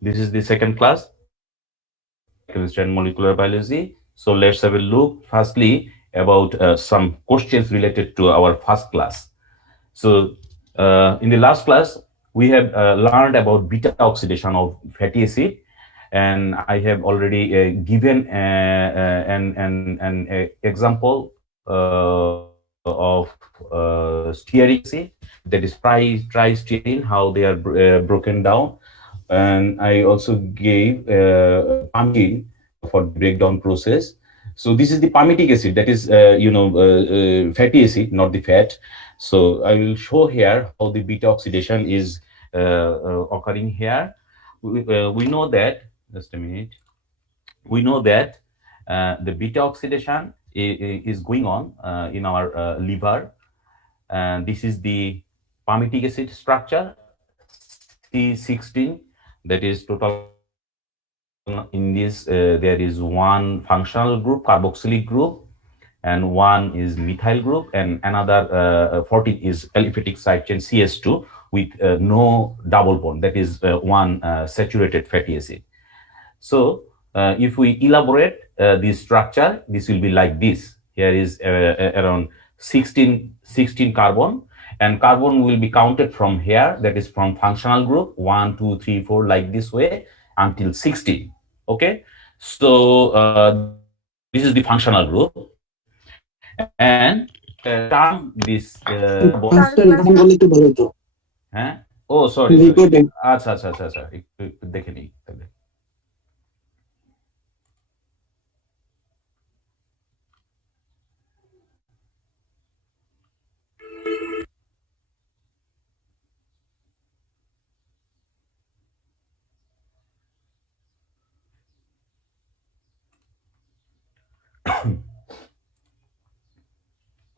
This is the second class, chemistry and molecular biology. So let's have a look firstly about some questions related to our first class. So in the last class, we have learned about beta oxidation of fatty acid, and I have already given an example of stearic acid, that is tristearine, how they are broken down, and I also gave palmitin for the breakdown process. So this is the palmitic acid, that is fatty acid, not the fat. So I will show here how the beta oxidation is occurring here. We know that, just a minute, we know that the beta oxidation is going on in our liver, and this is the palmitic acid structure C16, that is total in this there is one functional group, carboxylic group, and one is methyl group, and another 14 is aliphatic side chain CS2 with no double bond, that is one saturated fatty acid. So if we elaborate this structure, this will be like this. Here is around 16 carbon, and carbon will be counted from here, that is from functional group 1, 2, 3, 4, like this way until 16. Okay, so this is the functional group, and term this হ্যাঁ ও sorry আচ্ছা আচ্ছা আচ্ছা আচ্ছা একটু দেখে নিই তাহলে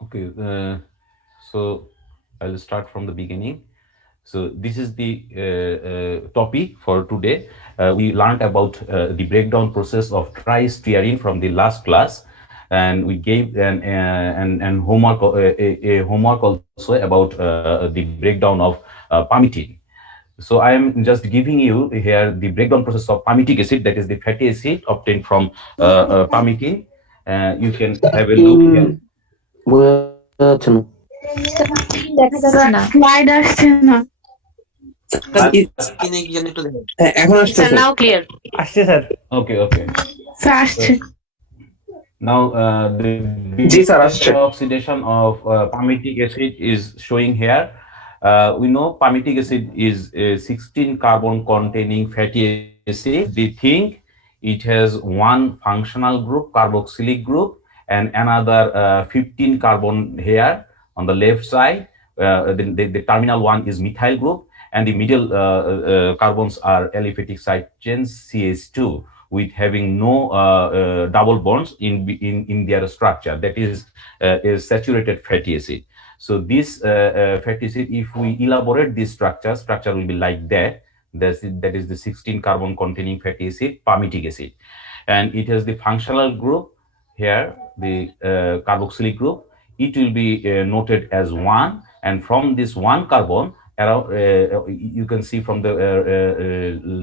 Okay, so I'll start from the beginning. So this is the topic for today. We learned about the breakdown process of tristearine from the last class, and we gave an homework, a homework also about the breakdown of palmitin. So I am just giving you here the breakdown process of palmitic acid, that is the fatty acid obtained from palmitin. You can have a look here. Now clear. Okay. Now the oxidation of palmitic acid is showing here. We know palmitic acid is a 16 carbon containing fatty acid. We think it has one functional group, carboxylic group, and another 15 carbon here on the left side. The terminal one is methyl group, and the middle carbons are aliphatic side chains CH2 with having no double bonds in their structure, that is saturated fatty acid. So this fatty acid, if we elaborate this structure will be like that. That is the 16 carbon containing fatty acid, palmitic acid, and it has the functional group here, the carboxylic group. It will be noted as 1, and from this 1 carbon around, you can see from the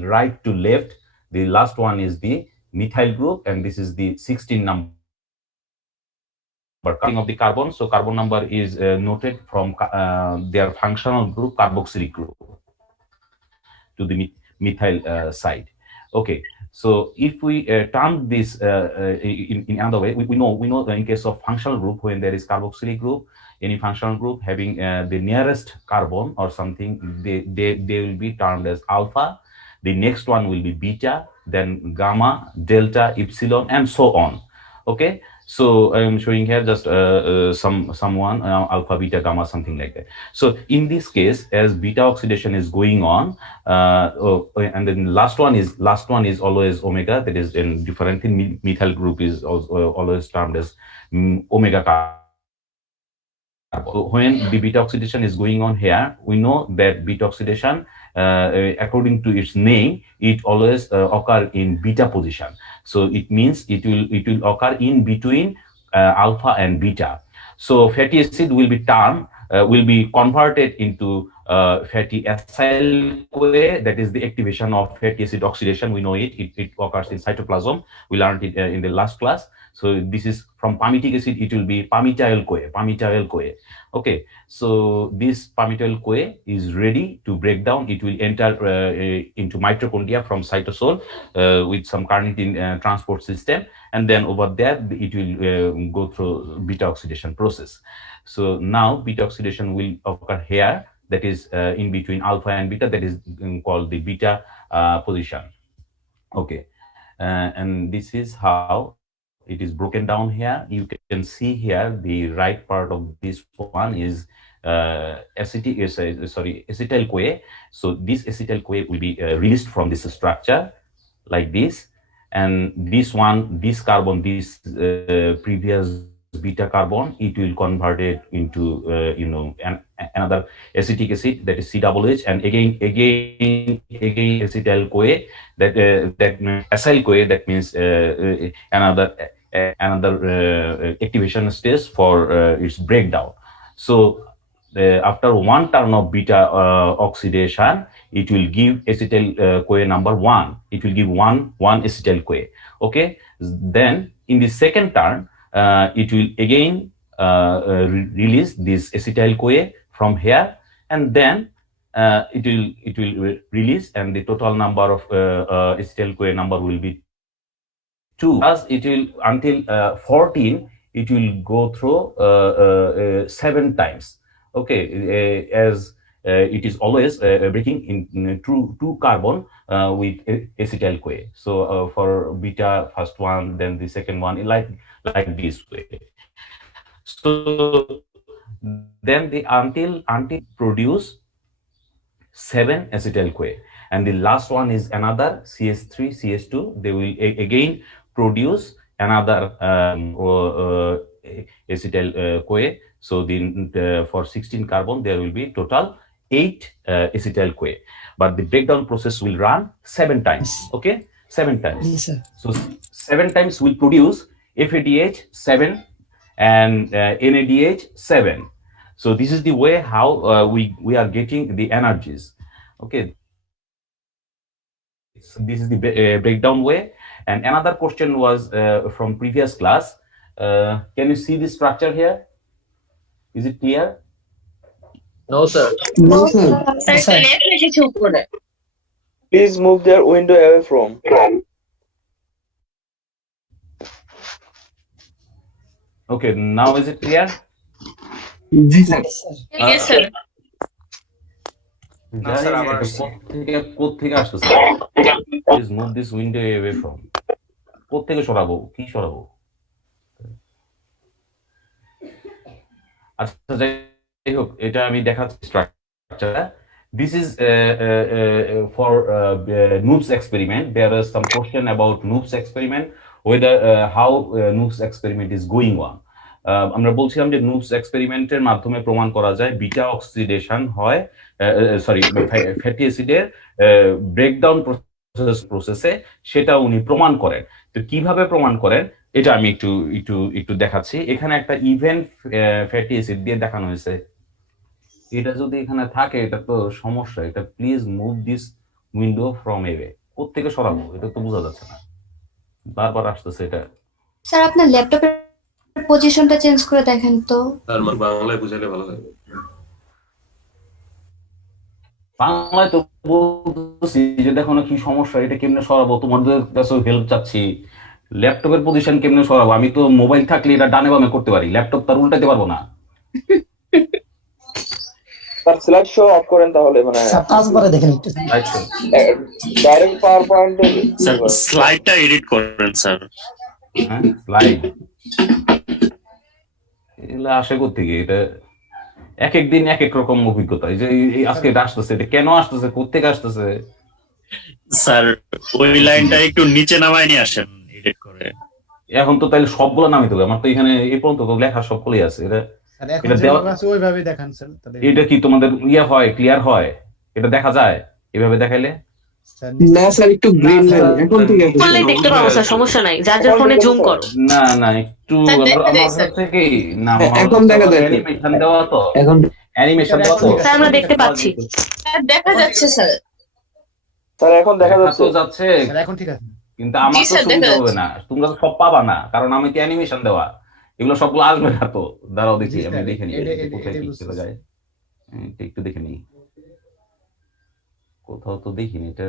right to left, the last one is the methyl group, and this is the 16 number of the carbon. So carbon number is noted from their functional group, carboxylic group, to the methyl side. Okay, so if we term this in another way, we know that in case of functional group, when there is carboxylic group, any functional group having the nearest carbon or something, they will be termed as alpha. The next one will be beta, then gamma, delta, epsilon, and so on. Okay, so I am showing here just someone alpha, beta, gamma, something like that. So in this case, as beta oxidation is going on, and then last one is always omega, that is in different in methyl group is also, always termed as omega carbon. When the beta oxidation is going on here, we know that beta oxidation, according to its name, it always occur in beta position. So it means it will occur in between alpha and beta. So fatty acid will be converted into fatty acyl CoA, that is the activation of fatty acid oxidation. We know it occurs in cytoplasm. We learned it in the last class. So this is from palmitic acid, it will be palmitoyl CoA. Okay, so this palmitoyl CoA is ready to break down. It will enter into mitochondria from cytosol with some carnitine transport system, and then over there it will go through beta oxidation process. So now beta oxidation will occur here, that is in between alpha and beta, that is called the beta position. Okay, and this is how it is broken down here. You can see here the right part of this one is acetyl CoA. So this acetyl CoA will be released from this structure like this, and this one, this carbon, this previous beta carbon, it will convert it into another acetic acid, that is COOH, and again acetyl CoA, that acyl CoA, that means another activation stage for its breakdown. So after one turn of beta oxidation, it will give acetyl CoA number 1. It will give one acetyl CoA. Okay, then in the second turn, it will again release this acetyl CoA from here, and then it will release, and the total number of acetyl CoA number will be 2. As it will until 14, it will go through 7 times. Okay, as it is always breaking in two carbon with acetyl CoA. So for beta, first one, then the second one, like this way. So then the until produce 7 acetyl CoA, and the last one is another CH3 CH2. They will again produce another acetyl CoA. So for 16 carbon there will be total 8 acetyl CoA, but the breakdown process will run 7 times. Okay, 7 times. Yes, sir. So 7 times will produce FADH 7 and NADH 7. So this is the way how we are getting the energies. Okay, so this is the breakdown way. And another question was from previous class. Can you see the structure here? Is it clear? No, sir. No, sir. Please move their window away from. Okay, now is it clear? Yes, sir. Yes, sir. Please move this window away from. কোত্থেকে সরাবো, কি সরাবো? আচ্ছা যাই হোক, এটা আমি দেখাচ্ছি structure. This is for Knoop's experiment. There is some question about Knoop's experiment, whether how Knoop's experiment is going on. আমরা বলছিলাম যে Knoop's এক্সপেরিমেন্টের মাধ্যমে প্রমাণ করা যায় বিটা অক্সিডেশন হয়, ফ্যাটি অ্যাসিডের ব্রেকডাউন প্রসেসে, সেটা উনি প্রমাণ করেন। তো কিভাবে প্রমাণ করেন এটা আমি একটু দেখাচ্ছি। এখানে একটা ইভেন্ট ফ্যাটি অ্যাসিড দিয়ে দেখানো হয়েছে। এটা যদি এখানে থাকে এটা তো সমস্যা। এটা please move this window from away. কোত্থেকে সরাবো এটা তো বোঝা যাচ্ছে না, বারবার আসতেছে এটা। স্যার আপনার ল্যাপটপের পজিশনটা চেঞ্জ করে দেখেন তো। তার মানে বাংলায় বুঝাইলে ভালো হয়। বাংলায় তো বলছি যে দেখো না কি সমস্যা, এটা কেমনে সরাবো, তোমাদের কাছে হেল্প চাচ্ছি। ল্যাপটপের পজিশন কেমনে সরাবো? আমি তো মোবাইল থাকলে এটা ডানে বামে করতে পারি, ল্যাপটপ তার উল্টাতে পারবো না। স্যার স্লাইড শো অফ করেন তাহলে, মানে স্যার পাস করে দেখেন একটু। ডাইরেক্ট পাওয়ার পয়েন্টে স্যার স্লাইডটা এডিট করেন স্যার। হ্যাঁ, স্লাইড এগুলো আসে কোত্থেকে? এটা এক এক দিন এক এক রকম অভিজ্ঞতা। এই যে আজকে এটা আসতেছে, এটা কেন আসতেছে, কোত্থেকে আসতেছে? স্যার ওই লাইনটা একটু নিচে নামায় নিয়ে আসেন এডিট করে। এখন তো তাহলে সবগুলো নামিতে হবে, আমার তো এখানে এই পর্যন্ত তো লেখা সবগুলোই আছে। এটা দেওয়া আছে ওইভাবে দেখান স্যার। এটা কি তোমাদের হয়, ক্লিয়ার হয়? এটা দেখা যায় এভাবে দেখাইলে? না স্যার একটু গ্রিন লাইন এখন ঠিক আছে। বললেই দেখতে পাবো স্যার, সমস্যা নাই। যার যার ফোনে জুম করো। না একটু আমার কাছে কি না, এখন দেখা যায়। অ্যানিমেশন দেওয়া তো, অ্যানিমেশন দেওয়া তো স্যার আমরা দেখতে পাচ্ছি। দেখা যাচ্ছে স্যার। স্যার এখন দেখা যাচ্ছে। যাচ্ছে এখন ঠিক আছে। কিন্তু আমার তো সুবিধা হবে না, তোমরা তো সব পাবা না, কারণ আমি তো অ্যানিমেশন দেওয়া, এগুলো সবগুলো আসবে না তো। দাঁড়াও দেখি, আমি দেখে নিই কোথায় কি করা যায়। একটু দেখে নিই, কোথাও তো দেখিনি এটা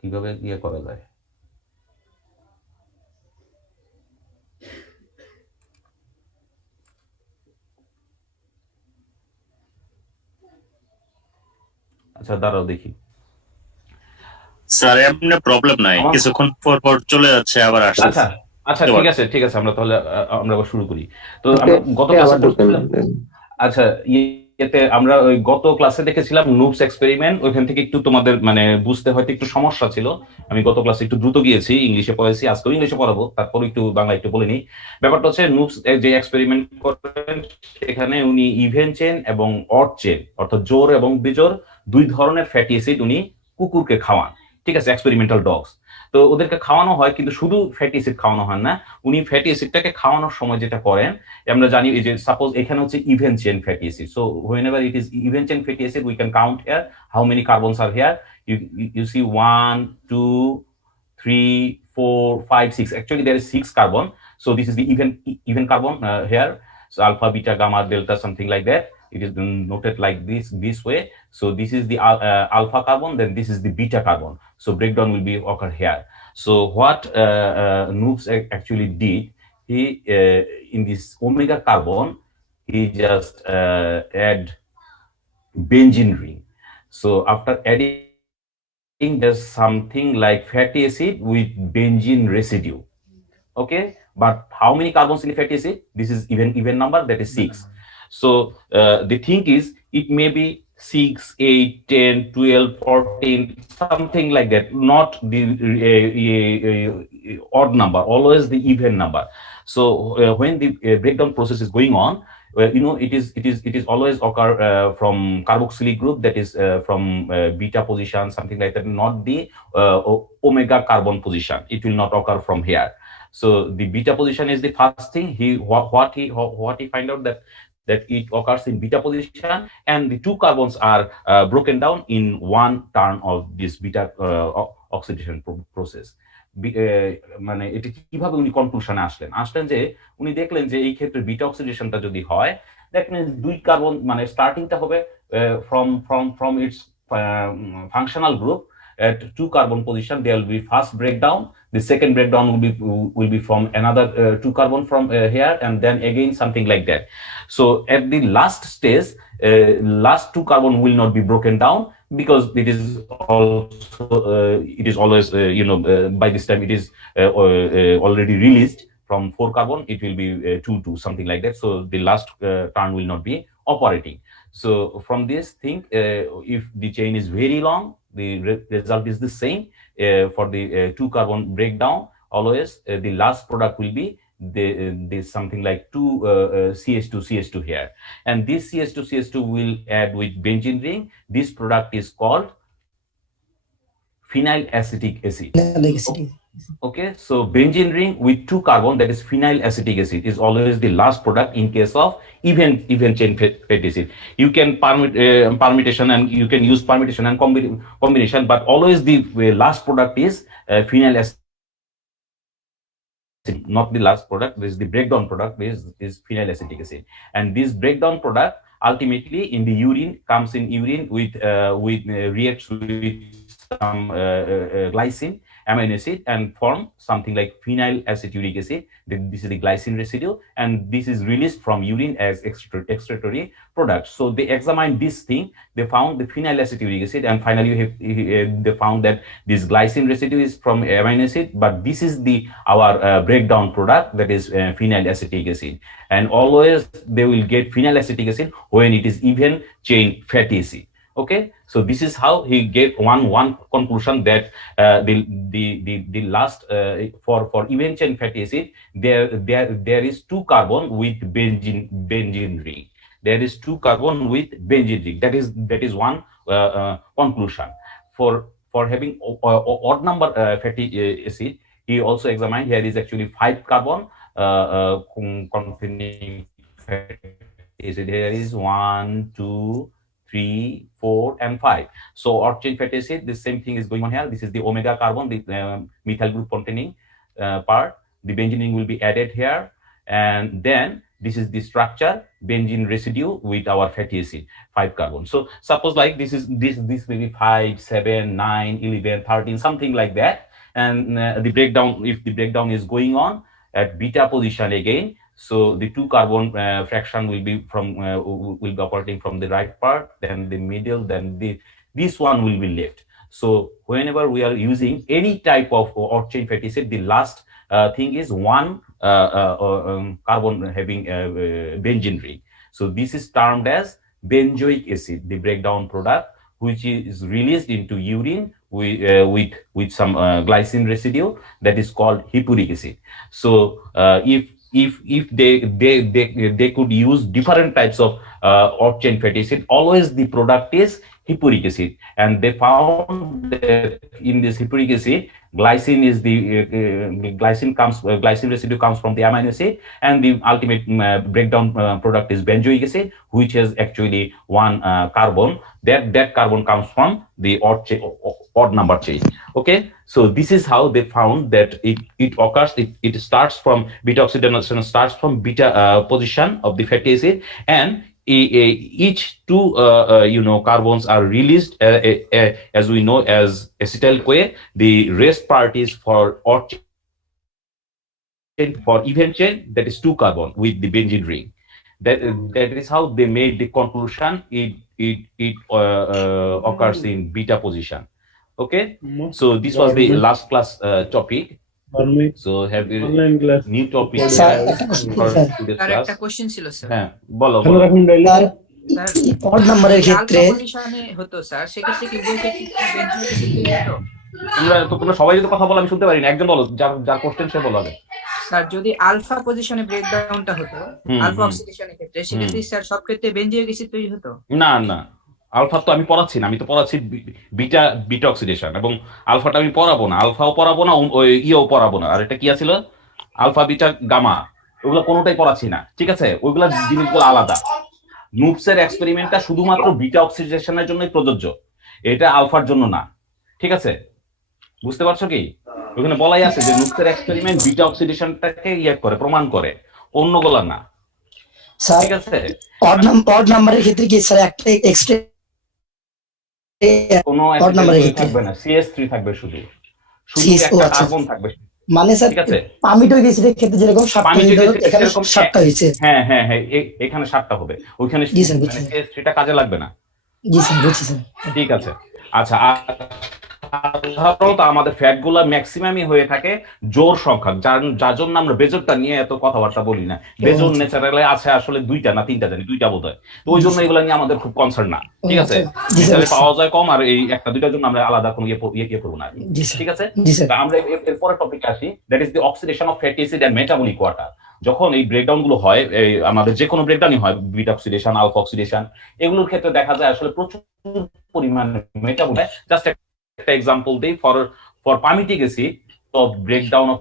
কিভাবে ইয়ে করা যায়। আচ্ছা দাঁড়াও দেখি। স্যার এমনি প্রবলেম নাই, কিছুক্ষণ পর পর চলে যাচ্ছে আবার আসছে। আচ্ছা আচ্ছা ঠিক আছে ঠিক আছে, আমরা তাহলে আমরা আবার শুরু করি। তো আমরা গত ক্লাসে আচ্ছা ইয়েতে আমরা ওই গত ক্লাসে দেখেছিলাম নুবস এক্সপেরিমেন্ট, ওইখান থেকে একটু তোমাদের মানে বুঝতে হয়তো একটু সমস্যা ছিল। আমি গত ক্লাসে একটু দ্রুত গিয়েছি, ইংলিশে পড়াইছি, আজকেও ইংলিশে পড়াবো, তারপর একটু বাংলা একটু বলে নিই। ব্যাপারটা হচ্ছে নুবস যে এক্সপেরিমেন্ট করেন সেখানে উনি ইভেন চেন এবং অড চেন অর্থাৎ জোর এবং বিজোড় দুই ধরনের ফ্যাটি অ্যাসিড উনি কুকুরকে খাওয়ান, ঠিক আছে, এক্সপেরিমেন্টাল ডগস। তো ওদেরকে খাওয়ানো হয়, কিন্তু শুধু ফ্যাটি অ্যাসিড খাওয়ানো হয় না। উনি ফ্যাটি অ্যাসিডটাকে খাওয়ানোর সময় যেটা করেন, আমরা জানি এই যে সাপোজ এখানে হচ্ছে even chain fatty acid, so whenever it is even chain fatty acid we can count here how many carbons are here. You see 1 2 3 4 5 6, actually there is 6 carbon, so this is the even carbon here, so alpha beta gamma delta something like that. It is noted like this way. So this is the alpha carbon, then this is the beta carbon, so breakdown will be occur here. So what Noops actually did, he in this omega carbon he just add benzene ring. So after adding there's something like fatty acid with benzene residue, okay, but how many carbons in the fatty acid? This is even number, that is 6. So the thing is it may be 6 8 10 12 14 something like that, not the odd number, always the even number. So when the breakdown process is going on, it is always occur from carboxylic group, that is from beta position something like that, not the omega carbon position. It will not occur from here. So the beta position is the first thing. What he find out that it occurs in beta position, and the two carbons are broken down in one turn of this beta oxidation process. মানে এটা কিভাবে উনি কনক্লুশনে আসলেন যে উনি দেখলেন যে এই ক্ষেত্রে বিটা অক্সিডেশনটা যদি হয়, দ্যাট মিন্স দুই কার্বন মানে স্টার্টিংটা হবে from its functional group at 2 carbon position. There will be first breakdown, the second breakdown will be from another 2 carbon from here, and then again something like that. So at the last stage, last 2 carbon will not be broken down, because it is also it is always by this time it is already released from 4 carbon, it will be 2 something like that, so the last turn will not be operating. So from this thing, if the chain is very long, the result is the same. For the 2 carbon breakdown, always the last product will be this something like 2 CH2 here, and this CH2 will add with benzene ring. This product is called phenyl acetic acid. Okay, so benzene ring with 2 carbon, that is phenyl acetic acid, is always the last product in case of even chain fatty acid. You can permutation, and you can use permutation and combination, but always the last product is phenyl acetic, not the last product. This is the breakdown product, is phenyl acetic acid, and this breakdown product ultimately in the urine comes in urine with reacts with some glycine amino acid and form something like phenyl aceturic acid. This is the glycine residue, and this is released from urine as excretory product. So they examined this thing, they found the phenyl aceturic acid, and finally they found that this glycine residue is from amino acid, but this is our breakdown product, that is phenyl acetic acid, and always they will get phenyl acetic acid when it is even chain fatty acid. Okay, so this is how he gave one conclusion, that the last for even chain fatty acid, there is 2 carbon with benzene ring. There is 2 carbon with benzene ring. That is one conclusion. For having odd number fatty acid, he also examined, here is actually 5 carbon containing fatty acid. Here is 1, 2, 3, 4, and 5. So short chain fatty acid, the same thing is going on here. This is the omega carbon, the methyl group containing part. The benzene ring will be added here, and then this is the structure, benzene residue with our fatty acid, 5 carbon. So suppose like this may be 5, 7, 9, 11, 13, something like that. And the breakdown, if the breakdown is going on at beta position again, so the 2 carbon fraction will be operating from the right part, then the middle, then this one will be left. So whenever we are using any type of short chain fatty acid, the last thing is 1 carbon having benzene ring. So this is termed as benzoic acid, the breakdown product, which is released into urine with some glycine residue that is called hippuric acid. So if they could use different types of short chain fatty acid, always the product is hippuric acid, and they found that in this hippuric acid, glycine is the glycine residue comes from the amino acid, and the ultimate breakdown product is benzoic acid, which has actually 1 carbon. That carbon comes from the odd number chain. Okay, so this is how they found that it occurs. It starts from beta oxidation, starts from beta position of the fatty acid, and each 2 carbons are released as we know as acetyl CoA. The rest part is for odd chain, for even chain, that is 2 carbon with the benzene ring. That is how they made the conclusion. It occurs in beta position. Okay, so this was the last class topic. So have you new topic for today's class? একটা question ছিল sir. হ্যাঁ বলো। Odd নাম্বারের ক্ষেত্রে পজিশনে হতো sir, সেক্ষেত্রে কি বলতে কি বেঞ্জিক অ্যাসিড হতো? তোমরা সবাই যদি কথা বলো আমি শুনতে পারি না, একজন বলো, যার কোশ্চেন সে বলো আগে। স্যার যদি আলফা পজিশনে ব্রেকডাউনটা হতো আলফা অক্সিডেশনের ক্ষেত্রে, সেক্ষেত্রে স্যার সব ক্ষেত্রে বেঞ্জিক অ্যাসিড তৈরি হতো? না, আলফা তো আমি পড়াচ্ছি না, আমি তো পড়াচ্ছি বিটা অক্সিডেশন, এবং আলফাটা আমি পড়াবো না, আলফাও পড়াবো না, ইয়েও পড়াবো না। আর এটা কি আছিল, আলফা বিটা গামা, ওগুলো কোনোটাই পড়াচ্ছি না, ঠিক আছে? ওইগুলা জিনিসগুলো আলাদা। নুপসের এক্সপেরিমেন্টটা শুধুমাত্র বিটা অক্সিডেশনের জন্যই প্রযোজ্য, এটা আলফার জন্য না, ঠিক আছে? বুঝতে পারছো কি? ওখানে বলাই আছে যে নুপসের এক্সপেরিমেন্ট বিটা অক্সিডেশনটাকে করে প্রমাণ করে, অন্যগুলা না, ঠিক আছে? অড নাম্বারের ক্ষেত্রে কি স্যার একটা এক্সট্রা কোনো থাকবে না, CH3 থাকবে, শুধু একটা কার্বন থাকবে। মানে স্যার পামিটোইক অ্যাসিডের ক্ষেত্রে যেরকম 7টা এখানে 7টা হয়েছে। হ্যাঁ এখানে 7টা হবে, ওইখানে CH3টা কাজে লাগবে না। জি স্যার, বুঝছি স্যার, ঠিক আছে। আচ্ছা, সাধারণত আমাদের ফ্যাট গুলা ম্যাক্সিমামই হয়ে থাকে জোর সংখ্যক, যার জন্য আমরা বেজোরটা নিয়ে এত কথাবার্তা বলি না। বেজোর ন্যাচারালি আছে আসলে 2টা না 3টা, জানি 2টা বোধ হয়, তো ওই জন্য এগুলো নিয়ে আমাদের খুব কনসার্ন না, ঠিক আছে? পাওয়া যায় কম, আর এই 1-2টার জন্য আমরা আলাদা কোনো ইয়ে করবো না, ঠিক আছে? আমরা এরপরের টপিকে আসি, that is the oxidation of fatty acid and metabolic water. যখন এই ব্রেকডাউন গুলো হয়, আমাদের যে কোনো ব্রেকডাউনই হয়, বিটা অক্সিডেশন, আলফা অক্সিডেশন, এগুলোর ক্ষেত্রে দেখা যায় আসলে প্রচুর পরিমাণে মেটাবলিক। জাস্ট একটা এক্সাম্পল দেই, for palmitic acid, of breakdown of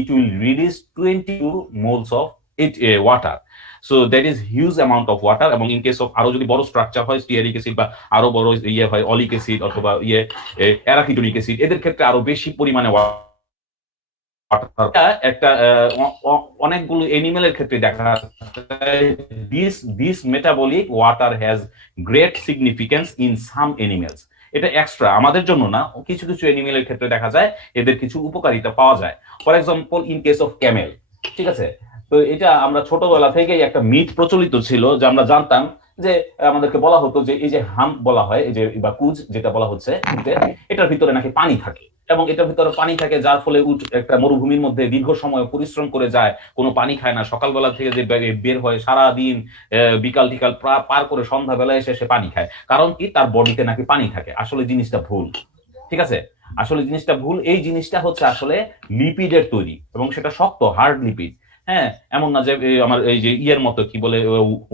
it will release 22 moles of water. So that is huge amount of water, এবং in case of আরো যদি বড় স্ট্রাকচার হয়, স্টিয়ারিক অ্যাসিড বা আরো বড় ইয়ে হয়, অলিক অ্যাসিড অথবা অ্যারাকিডোনিক অ্যাসিড, এদের ক্ষেত্রে আরো বেশি পরিমাণে একটা অনেকগুলো অ্যানিমেলের ক্ষেত্রে দেখা যায় this metabolic water has great significance in some animals. এটা এক্সট্রা, আমাদের জন্য না, কিছু কিছু অ্যানিমেলের ক্ষেত্রে দেখা যায় এদের কিছু উপকারিতা পাওয়া যায়। For example in case of Camel, ঠিক আছে? তো এটা আমরা ছোটবেলা থেকেই একটা মিথ প্রচলিত ছিল, যে আমরা জানতাম যে আমাদেরকে বলা হতো যে এই যে হাম্প বলা হয়, এই যে বা কুজ যেটা বলা হচ্ছে, এটার ভিতরে নাকি পানি থাকে, এবং এটার ভিতরে পানি থাকে, যার ফলে একটা মরুভূমির মধ্যে দীর্ঘ সময় পরিশ্রম করে যায়, কোনো পানি খায় না, সকালবেলা থেকে যে বের হয়, সারা দিন বিকাল টিকাল পার করে সন্ধ্যাবেলা এসে সে পানি খায়, কারণ কি তার বডিতে নাকি পানি থাকে। আসলে জিনিসটা ভুল, ঠিক আছে? আসলে জিনিসটা ভুল। এই জিনিসটা হচ্ছে আসলে লিপিডের তৈরি, এবং সেটা শক্ত, হার্ড লিপিড। হ্যাঁ, এমন না যে আমার এই যে ইয়ের মতো, কি বলে,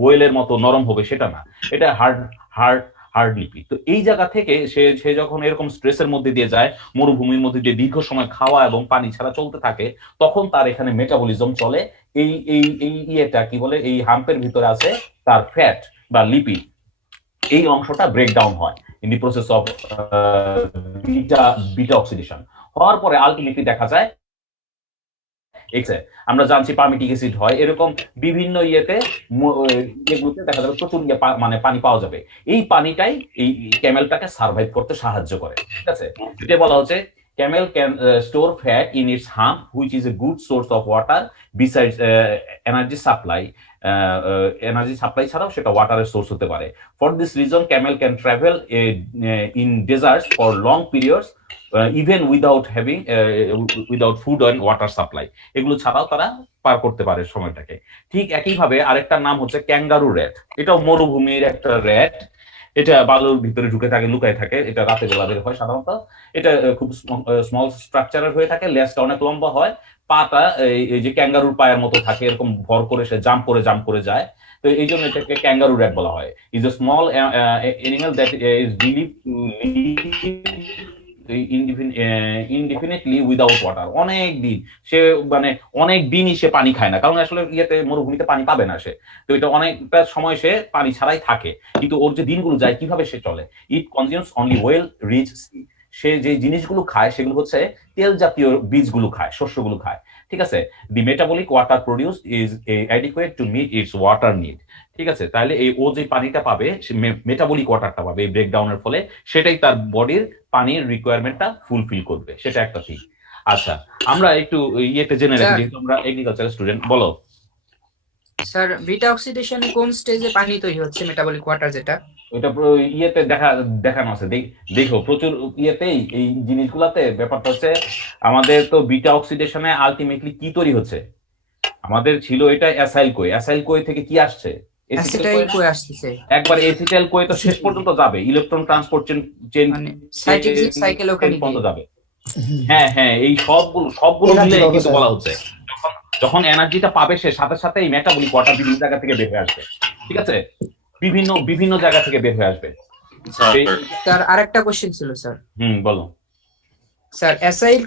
ওয়েলের মতো নরম হবে, সেটা না। এটা হার্ড লিপি। তো এই জায়গা থেকে সে যখন এরকম স্ট্রেসের মধ্যে দিয়ে যায়, মরুভূমির মধ্যে দিয়ে দীর্ঘ সময় খাওয়া এবং পানি ছাড়া চলতে থাকে, তখন তার এখানে মেটাবলিজম চলে। এই এই এই ইয়েটা কি বলে, এই হাম্পের ভিতরে আছে তার ফ্যাট বা লিপিড, এই অংশটা ব্রেকডাউন হয় in the process of beta oxidation. হওয়ার পরে আলটিমেটলি দেখা যায় আমরা জানছি পার্মিটিক অ্যাসিড হয়, এরকম বিভিন্ন এগুলোতে দেখা যাবে প্রচুর মানে পানি পাওয়া যাবে। এই পানিটাই এই ক্যামেলটাকে সার্ভাইভ করতে সাহায্য করে। ঠিক আছে, এটা বলা হচ্ছে camel can store fat in its hump, which is a good source of water besides energy supply. Energy supply ছাড়াও সেটা ওয়াটারের সোর্স হতে পারে। For this reason Camel can travel in deserts for long periods even without food and water supply. এগুলো ছাড়াও তারা পার করতে পারে সময়টাকে। ঠিক একইভাবে আরেকটার নাম হচ্ছে ক্যাঙ্গারু র্যাট। এটাও মরুভূমির একটা র্যাট, এটা বালুর ভিতরে ঢুকে থাকে, লুকায় থাকে, এটা রাতে বেলা বের হয় সাধারণত। এটা খুব স্মল স্ট্রাকচারের হয়ে থাকে, লেজটা অনেক লম্বা হয়, পাটা এই যে ক্যাঙ্গারুর পায়ের মতো থাকে, এরকম ভর করে সে জাম্প করে যায়। তো এই জন্য এটাকে ক্যাঙ্গারু র্যাট বলা হয়। Is a small animal that is indefinitely without water. অনেক দিন সে মানে অনেক দিনই সে পানি খায় না, কারণ আসলে ইয়েতে মরুভূমিতে পানি পাবে না সে। তো এটা অনেকটা সময় সে পানি ছাড়াই থাকে। কিন্তু ওর যে দিনগুলো যায় কিভাবে সে চলে, it consumes only oil rich সি। সে যে জিনিসগুলো খায় সেগুলো হচ্ছে তেল জাতীয় বীজগুলো খায়, শস্যগুলো খায়। ঠিক আছে, the metabolic water produce is adequate to meet its water need. ঠিক আছে, তাহলে এই ও যে পানিটা পাবে, মেটাবলিক ওয়াটারটা পাবে এই ব্রেকডাউনের ফলে, সেটাই তার বডির পানির রিকোয়ারমেন্টটা ফুলফিল করবে, সেটা একটা ঠিক। আচ্ছা, আমরা একটু ইয়েতে জেনে রাখি, যেহেতু আমরা এগ্রিকালচার স্টুডেন্ট। বলো স্যার, বিটা অক্সিডেশনে কোন স্টেজে পানি তৈরি হচ্ছে, মেটাবলিক ওয়াটার যেটা? ওইটা ইয়েতে দেখানো আছে, দেখো প্রচুর ইয়েতেই এই জিনিসগুলাতে। ব্যাপারটা হচ্ছে আমাদের তো বিটা অক্সিডেশনে আলটিমেটলি কি তৈরি হচ্ছে, আমাদের ছিল এটা অ্যাসাইল কোয়ে। অ্যাসাইল কোয়ে থেকে কি আসছে, অ্যাসিটাইল কোয়ে আসছে। একবার এসিটাইল কোয়ে তো শেষ পর্যন্ত যাবে, ইলেকট্রন ট্রান্সপোর্ট চেইন মানে সাইক্লিক সাইকেল ওখানে পর্যন্ত যাবে। হ্যাঁ হ্যাঁ, এই সবগুলো মিলে কিন্তু বলা হচ্ছে যখন এনার্জিটা পাবে সে সাথে সাথে এই মেটাবলিক ওয়াটার বিভিন্ন জায়গা থেকে বের হয়ে আসবে। ঠিক আছে, বিভিন্ন জায়গা থেকে বের হয়ে আসবে। স্যার আরেকটা কোশ্চেন ছিল স্যার। বলো স্যার, অ্যাসাইল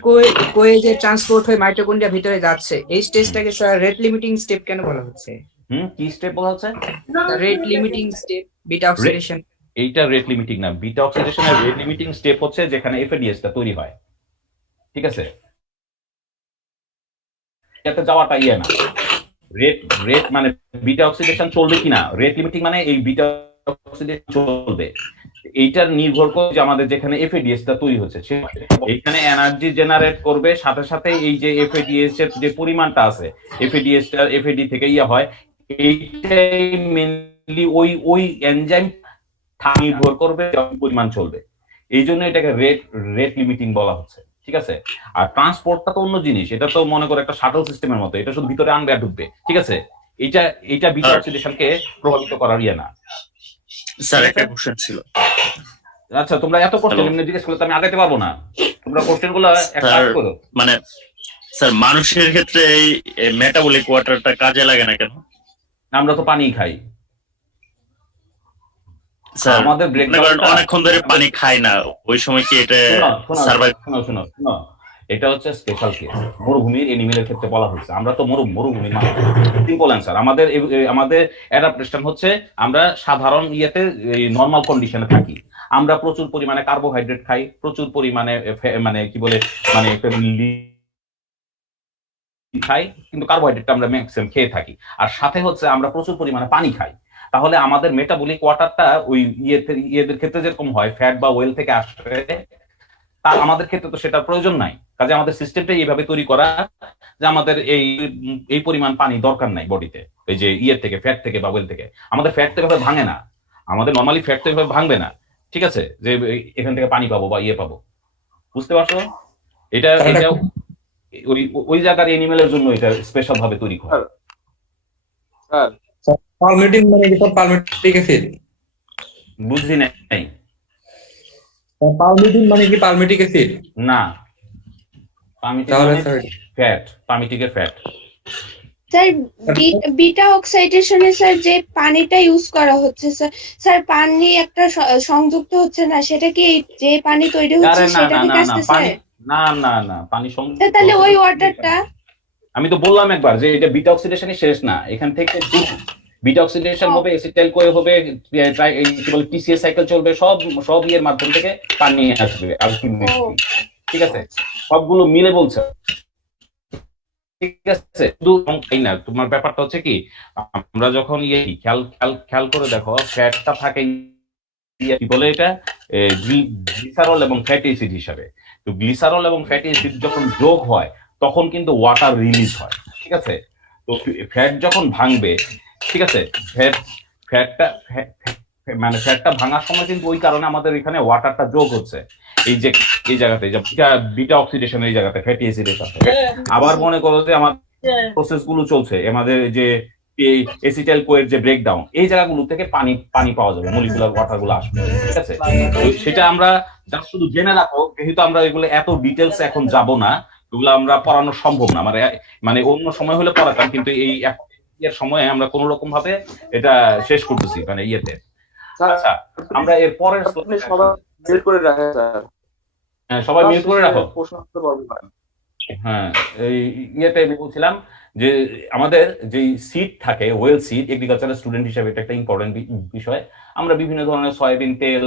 কোয়ে যে ট্রান্সপোর্ট হয়ে মাইটোকন্ড্রিয়া ভিতরে যাচ্ছে, এই স্টেজটাকে স্যার রেট লিমিটিং স্টেপ কেন বলা হচ্ছে? কি স্টেপ বলা হচ্ছে? Rate limiting step beta oxidation. এইটা রেট লিমিটিং না, বিটা অক্সিডেশনের রেট লিমিটিং স্টেপ হচ্ছে যেখানে এফএডিএস টা তৈরি হয়। ঠিক আছে, এটা যাওয়াটা ইয়ে না। রেট মানে বিটা অক্সিডেশন চলবে কিনা, রেট লিমিটিং মানে এই বিটা অক্সিডেশন চলবে, এইটার নির্ভর করে যে আমাদের যেখানে এফএডিএস টা তৈরি হচ্ছে এইখানে এনার্জি জেনারেট করবে, সাথে সাথে এই যে এফএডিএস এর যে পরিমাণটা আছে, এফএডি থেকে ইয়া হয়, এইটাই মেইনলি ওই এনজাইম নির্ভর করবে পরিমাণ চলবে। এই জন্য এটাকে রেট লিমিটিং বলা হচ্ছে। ঠিক আছে, আর ট্রান্সপোর্টটা তো অন্য জিনিস, এটা তো মনে করো একটা শাটল সিস্টেমের মতো, এটা শুধু ভিতরে আনবে আর ঢুকবে। ঠিক আছে, এইটা বিটা অক্সিডেশনকে প্রভাবিত করার ইয়ে না। স্যার একটা কোশ্চেন ছিল। আচ্ছা, তোমরা এত কোশ্চেন এমনি জিজ্ঞেস করলে তো আমি আগাইতে পারবো না, তোমরা কোশ্চেনগুলো একটা করো। মানে স্যার মানুষের ক্ষেত্রে এই মেটাবলিক ওয়াটারটা কাজে লাগে না কেন? আমরা তো পানি খাই স্যার, আমাদের অনেকক্ষণ ধরে পানি খাই না, ওই সময় কি এটা সার্ভাইভ? শোনো, এটা হচ্ছে স্পেশাল কেস, মরুভূমির এনিমেলের ক্ষেত্রে বলা হচ্ছে। আমরা তো মরুভূমির মানুষ। সিম্পল অ্যান্সার, আমাদের অ্যাডাপ্টেশন হচ্ছে আমরা সাধারণ ইয়েতে নরমাল কন্ডিশনে থাকি। আমরা প্রচুর পরিমাণে কার্বোহাইড্রেট খাই, প্রচুর পরিমাণে মানে কি বলে মানে খাই, কিন্তু কার্বোহাইড্রেটটা আমরা ম্যাক্সিমাম খেয়ে থাকি। আর সাথে হচ্ছে আমরা প্রচুর পরিমাণে পানি খাই। তাহলে আমাদের মেটাবলিক ওয়াটারটা ওই ইয়েদের ক্ষেত্রে যেরকম হয় ফ্যাট বা ওয়েল থেকে আসে, তার আমাদের ক্ষেত্রে তো সেটার প্রয়োজন নাই। কাজে আমাদের সিস্টেমটাই এইভাবে তৈরি করা যে আমাদের এই পরিমাণ পানি দরকার নাই বডিতে, এই যে ইয়ের থেকে ফ্যাট থেকে বা ওয়েল থেকে। আমাদের ফ্যাট তো এভাবে ভাঙে না, আমাদের নর্মালি ফ্যাট তো এভাবে ভাঙবে না। ঠিক আছে, যে এখান থেকে পানি পাবো বা ইয়ে পাবো, বুঝতে পারছো? এটা ওই জায়গার এনিমেলের জন্য এটা স্পেশাল ভাবে তৈরি করা। পালমেটিক মানে কি পালমেটিক অ্যাসিড? বুঝলি নাই? পালমেটিক মানে কি পালমেটিক অ্যাসিড? না, পালমেটিক ফ্যাট, পালমেটিকের ফ্যাট। স্যার বিটা অক্সাইডেশনে স্যার যে পানিটা ইউজ করা হচ্ছে স্যার, স্যার পানি একটা সংযুক্ত হচ্ছে না, সেটা কি যে পানি তৈরি হচ্ছে আরে না সেটা না কি না না কাজটা স্যার? পানি, না না না পানি সংযুক্ত তাহলে ওই হচ্ছে। ওয়াটারটা আমি তো বললাম একবার যে এটা বিটা অক্সিডেশনই শেষ না, এখান থেকে বিটা অক্সিডেশন হবে, এসিটাইল কোয়ে হবে, কি বলে টিসিএস সাইকেল চলবে, সব সব এর মাধ্যম থেকে পানি আসবে আলটিমেটলি। ঠিক আছে, সবগুলো মিলে বলছে। ঠিক আছে, শুধু তাই না, তোমার ব্যাপারটা হচ্ছে কি, আমরা যখন খেয়াল খেয়াল খেয়াল করে দেখো, ফ্যাটটা থাকে কি বলে এটা, গ্লিসারল এবং ফ্যাটি অ্যাসিড হিসাবে। তো গ্লিসারল এবং ফ্যাটি অ্যাসিড যখন যোগ হয় তখন কিন্তু ওয়াটার রিলিজ হয়। ঠিক আছে, তো ফ্যাট যখন ভাঙবে, ঠিক আছে, ফ্যাটটা মানে ফ্যাটটা ভাঙার সময় কিন্তু ওই কারণে আমাদের এখানে ওয়াটারটা যোগ হচ্ছে এই যে এই জায়গাতে, বিটা অক্সিডেশন এই জায়গাতে ফ্যাটি অ্যাসিডের সাথে। আবার মনে করো যে আমার প্রসেস গুলো চলছে, আমাদের যে এসিটাইল কোয়ের যে ব্রেকডাউন, এই জায়গাগুলো থেকে পানি পানি পাওয়া যাবে, মলিকুলার ওয়াটার গুলো আসবে। ঠিক আছে, সেটা আমরা জাস্ট শুধু জেনে রাখো, যেহেতু আমরা এগুলো এত ডিটেলস এখন যাব না, এগুলো আমরা পড়ানো সম্ভব না, মানে অন্য সময় হলে পড়াতাম, কিন্তু এই এর সময়ে আমরা কোন রকম ভাবে এটা শেষ করতেছি মানে ইয়েতে। আচ্ছা, আমরা এর পরের সবাই মিউট করে রাখেন স্যার। সবাই মিউট করে রাখো। প্রশ্ন করতে পারবেন। হ্যাঁ, এই ইয়েতে আমি বলছিলাম যে আমাদের যে সিড থাকে, ওয়েল সিড, এগ্রিকালচারাল স্টুডেন্ট হিসেবে এটা একটা ইম্পর্টেন্ট বিষয়। আমরা বিভিন্ন ধরনের সয়াবিন তেল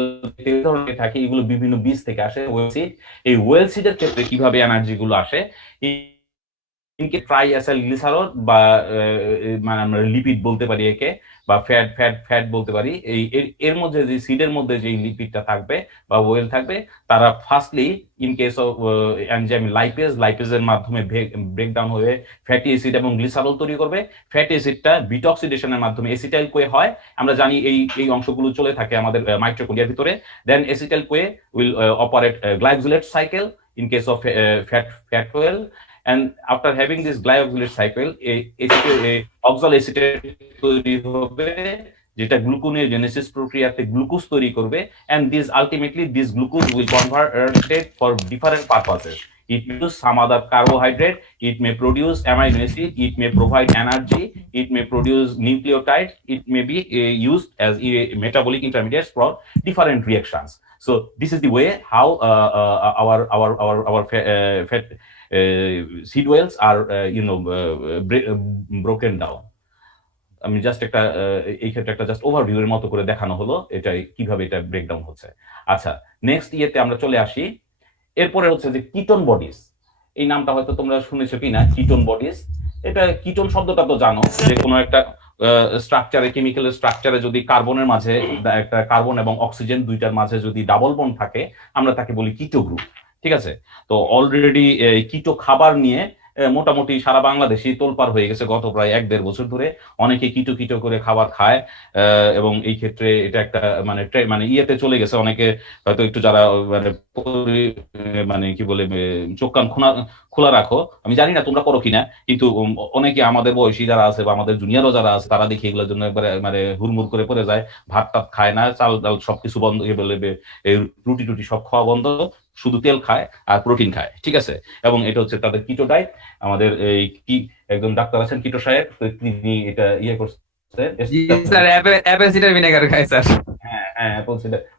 ধরনের থাকি, এগুলো বিভিন্ন বীজ থেকে আসে, ওয়েল সিড। এই ওয়েল সিডের ক্ষেত্রে কিভাবে এনার্জি গুলো আসে, ট্রাইঅ্যাসাইলগ্লিসারল বা মানে আমরা লিপিড বলতে পারি একে, বা ফ্যাট ফ্যাট ফ্যাট বলতে পারি। এই এর মধ্যে যে সিডের মধ্যে যে লিপিডটা থাকবে বা ওয়েল থাকবে, তারা firstly in case of enzyme লাইপেজের মাধ্যমে ব্রেকডাউন হয়ে ফ্যাটি অ্যাসিড এবং গ্লিসারল তৈরি করবে। ফ্যাটি অ্যাসিডটা বিটা অক্সিডেশনের মাধ্যমে এসিটাইল কোয়ে হয়। আমরা জানি এই অংশগুলো চলে থাকে আমাদের মাইটোকন্ড্রিয়ার ভিতরে। Then acetyl CoA will operate glyoxylate cycle in case of fat oil, and after having this glycosylated cycle oxaloacetate তৈরি হবে, যেটা গ্লুকোনিওজেনেসিস প্রক্রিয়াতে গ্লুকোজ তৈরি করবে, and ultimately this glucose will converted for different purposes. It may use some other carbohydrate, it may produce amino acid, it may provide energy, it may produce nucleotides, it may be used as metabolic intermediates for different reactions. So this is the way how our fat seed oils are broken down. আমি just একটা এই ক্ষেত্রে একটা just overview এর মতো করে দেখানো হলো এটা কিভাবে এটা ব্রেকডাউন হচ্ছে। আচ্ছা, নেক্সট ইয়েতে আমরা চলে আসি। এরপরে হচ্ছে যে কিটোন বডিজ, এই নামটা হয়তো তোমরা শুনেছো কিনা, কিটোন বডিজ। এটা কিটোন শব্দটা তো জানো, যে কোনো একটা স্ট্রাকচারে, কেমিক্যাল স্ট্রাকচারে যদি কার্বনের মাঝে একটা কার্বন এবং অক্সিজেন দুইটার মাঝে যদি ডাবল বন্ড থাকে, আমরা তাকে বলি কিটো গ্রুপ। ঠিক আছে, তো অলরেডি কিটো খাবার নিয়ে মোটামুটি সারা বাংলাদেশই তোলপাড় হয়ে গেছে গত প্রায় 1-1.5 বছর ধরে। অনেকে কিটো কিটো করে খাবার খায়, এবং এই ক্ষেত্রে এটা একটা মানে ইয়েতে চলে গেছে। অনেকে হয়তো একটু যারা মানে কি বলে চোখ কান খোলা রাখো, আমি জানি না তোমরা করো কিনা, কিন্তু অনেকে আমাদের বয়সী যারা আছে বা আমাদের জুনিয়রও যারা আছে, তারা দেখি এগুলোর জন্য একবারে মানে হুড়মুড় করে পড়ে যায়। ভাত টাত খায় না, চাল ডাল সবকিছু বন্ধ, বলে রুটি টুটি সব খাওয়া বন্ধ, শুধু তেল খায় আর প্রোটিন খায়। ঠিক আছে, এবং এটা হচ্ছে তাদের কিটো ডায়েট। আমাদের এই কি একজন ডাক্তার আছেন কিটো সাহেব, তিনি এটা ইয়ে করছেন,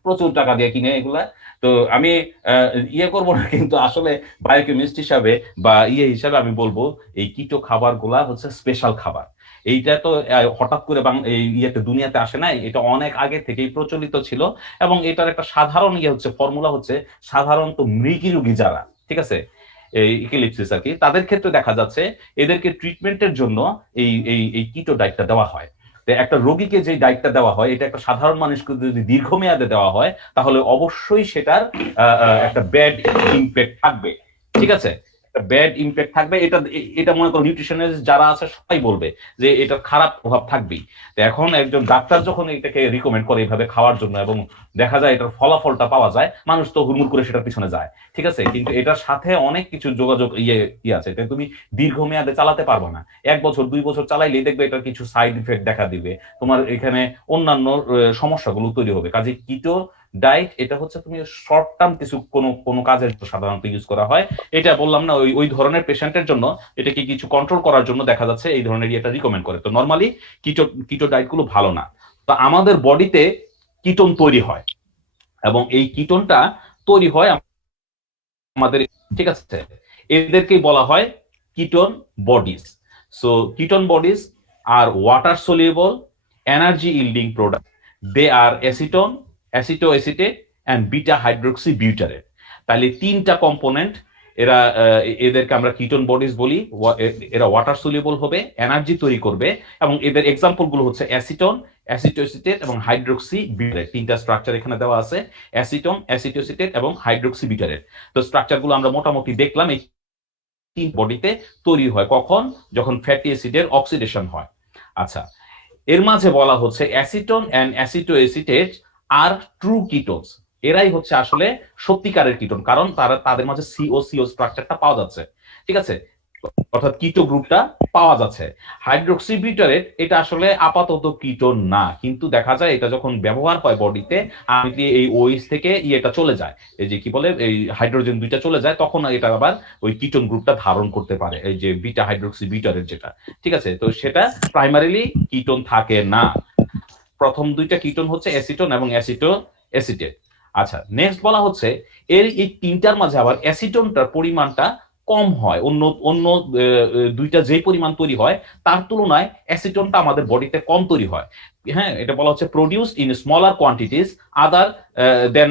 প্রচুর টাকা দিয়ে কিনে এগুলা। তো আমি ইয়ে করবো না, কিন্তু আসলে বায়োকেমিস্ট হিসাবে বা হিসাবে আমি বলবো এই কিটো খাবার গুলা হচ্ছে স্পেশাল খাবার। এইটা তো হঠাৎ করে এই ইয়েতে দুনিয়াতে আসে নাই, এটা অনেক আগে থেকেই প্রচলিত ছিল। এবং এটার একটা সাধারণ হচ্ছে ফর্মুলা হচ্ছে, সাধারণত মৃগী রোগী যারা, ঠিক আছে, এই ইকিলিপসিস আর কি, তাদের ক্ষেত্রে দেখা যাচ্ছে এদেরকে ট্রিটমেন্টের জন্য এই কিটো ডায়েটটা দেওয়া হয়। একটা রোগীকে যে ডায়েটটা দেওয়া হয়, এটা একটা সাধারণ মানুষকে যদি দীর্ঘমেয়াদে দেওয়া হয়, তাহলে অবশ্যই সেটার একটা ব্যাড ইমপ্যাক্ট থাকবে। ঠিক আছে, ব্যাড ইমপ্যাক্ট থাকবে। এটা মনে করো নিউট্রিশনিস্ট যারা আছে সবাই বলবে যে এটা খারাপ প্রভাব থাকবেই। তো এখন একজন ডাক্তার যখন এটাকে রিকমেন্ড করে এইভাবে খাওয়ার জন্য, এবং দেখা যায় এটার ফলাফলটা পাওয়া যায়, মানুষ তো হুড়মুড় করে সেটার পিছনে যায়। ঠিক আছে, কিন্তু এটার সাথে অনেক কিছু যোগাযোগ ইয়ে আছে, এটা তুমি দীর্ঘমেয়াদে চালাতে পারবে না। 1 বছর 2 বছর চালাইলেই দেখবে এটার কিছু সাইড ইফেক্ট দেখা দিবে, তোমার এখানে অন্যান্য সমস্যাগুলো তৈরি হবে। কাজে কিটো ডায়েট এটা হচ্ছে তুমি শর্ট টার্ম কিছু কোনো কাজের জন্য সাধারণত ইউজ করা হয়। এটা বললাম না, ওই ধরনের পেশেন্টের জন্য এটাকে কিছু কন্ট্রোল করার জন্য দেখা যাচ্ছে এই ধরনের এটা রিকমেন্ড করে। তো নর্মালি কিটো ডায়েট গুলো ভালো না। তো আমাদের বডিতে কিটোন তৈরি হয় এবং এই কিটোনটা তৈরি হয় আমাদের, ঠিক আছে, এদেরকেই বলা হয় ketone bodies. So ketone bodies are water soluble energy yielding product. They are acetone, acetoacetate and beta hydroxy butyrate. তাহলে তিনটা কম্পোনেন্ট, এদেরকে আমরা কিটোন বডিজ বলি। এরা ওয়াটার সলিউবল হবে, এনার্জি তৈরি করবে, এবং এদের এক্সাম্পল গুলো হচ্ছে অ্যাসিটোন, অ্যাসিটোএসিটেট এবং হাইড্রোক্সি বিউটারেট। তিনটা স্ট্রাকচার এখানে দেওয়া আছে, অ্যাসিটোন, অ্যাসিটোএসিটেট এবং হাইড্রোক্সি বিউটারেট। তো স্ট্রাকচার গুলো আমরা মোটামুটি দেখলাম। এই তিন বডিতে তৈরি হয় কখন? যখন ফ্যাটি অ্যাসিডের অক্সিডেশন হয়। আচ্ছা, এর মাঝে বলা হচ্ছে acetone and acetoacetate are true ketones. এরাই হচ্ছে আসলে সত্যিকারের কিটোন, কারণ তাদের মাঝে সিও স্ট্রাকচারটা পাওয়া যাচ্ছে, ঠিক আছে, অর্থাৎ কিটো গ্রুপটা পাওয়া যাচ্ছে। হাইড্রোক্সি বিউটারেট এটা আসলে আপাতত কিটোন না, কিন্তু দেখা যায় এটা যখন ব্যবহার হয় বডিতে, এই ওইস থেকে এটা চলে যায়, এই যে কি বলে এই হাইড্রোজেন দুইটা চলে যায়, তখন এটা আবার ওই কিটোন গ্রুপটা ধারণ করতে পারে, এই যে বিটা হাইড্রোক্সি বিউটারেট যেটা, ঠিক আছে। তো সেটা প্রাইমারিলি কিটোন থাকে না। প্রথম দুইটা কিটোন হচ্ছে অ্যাসিটোন এবং অ্যাসিটোএসিটেট। আচ্ছা, নেক্সট বলা হচ্ছে এই তিনটার মাঝে আবার অ্যাসিটোনটার পরিমাণটা কম হয়। অন্য দুইটা যে পরিমাণ তৈরি হয় তার তুলনায় অ্যাসিটোনটা আমাদের বডিতে কম তৈরি হয়। হ্যাঁ, এটা বলা হচ্ছে produced in smaller quantities than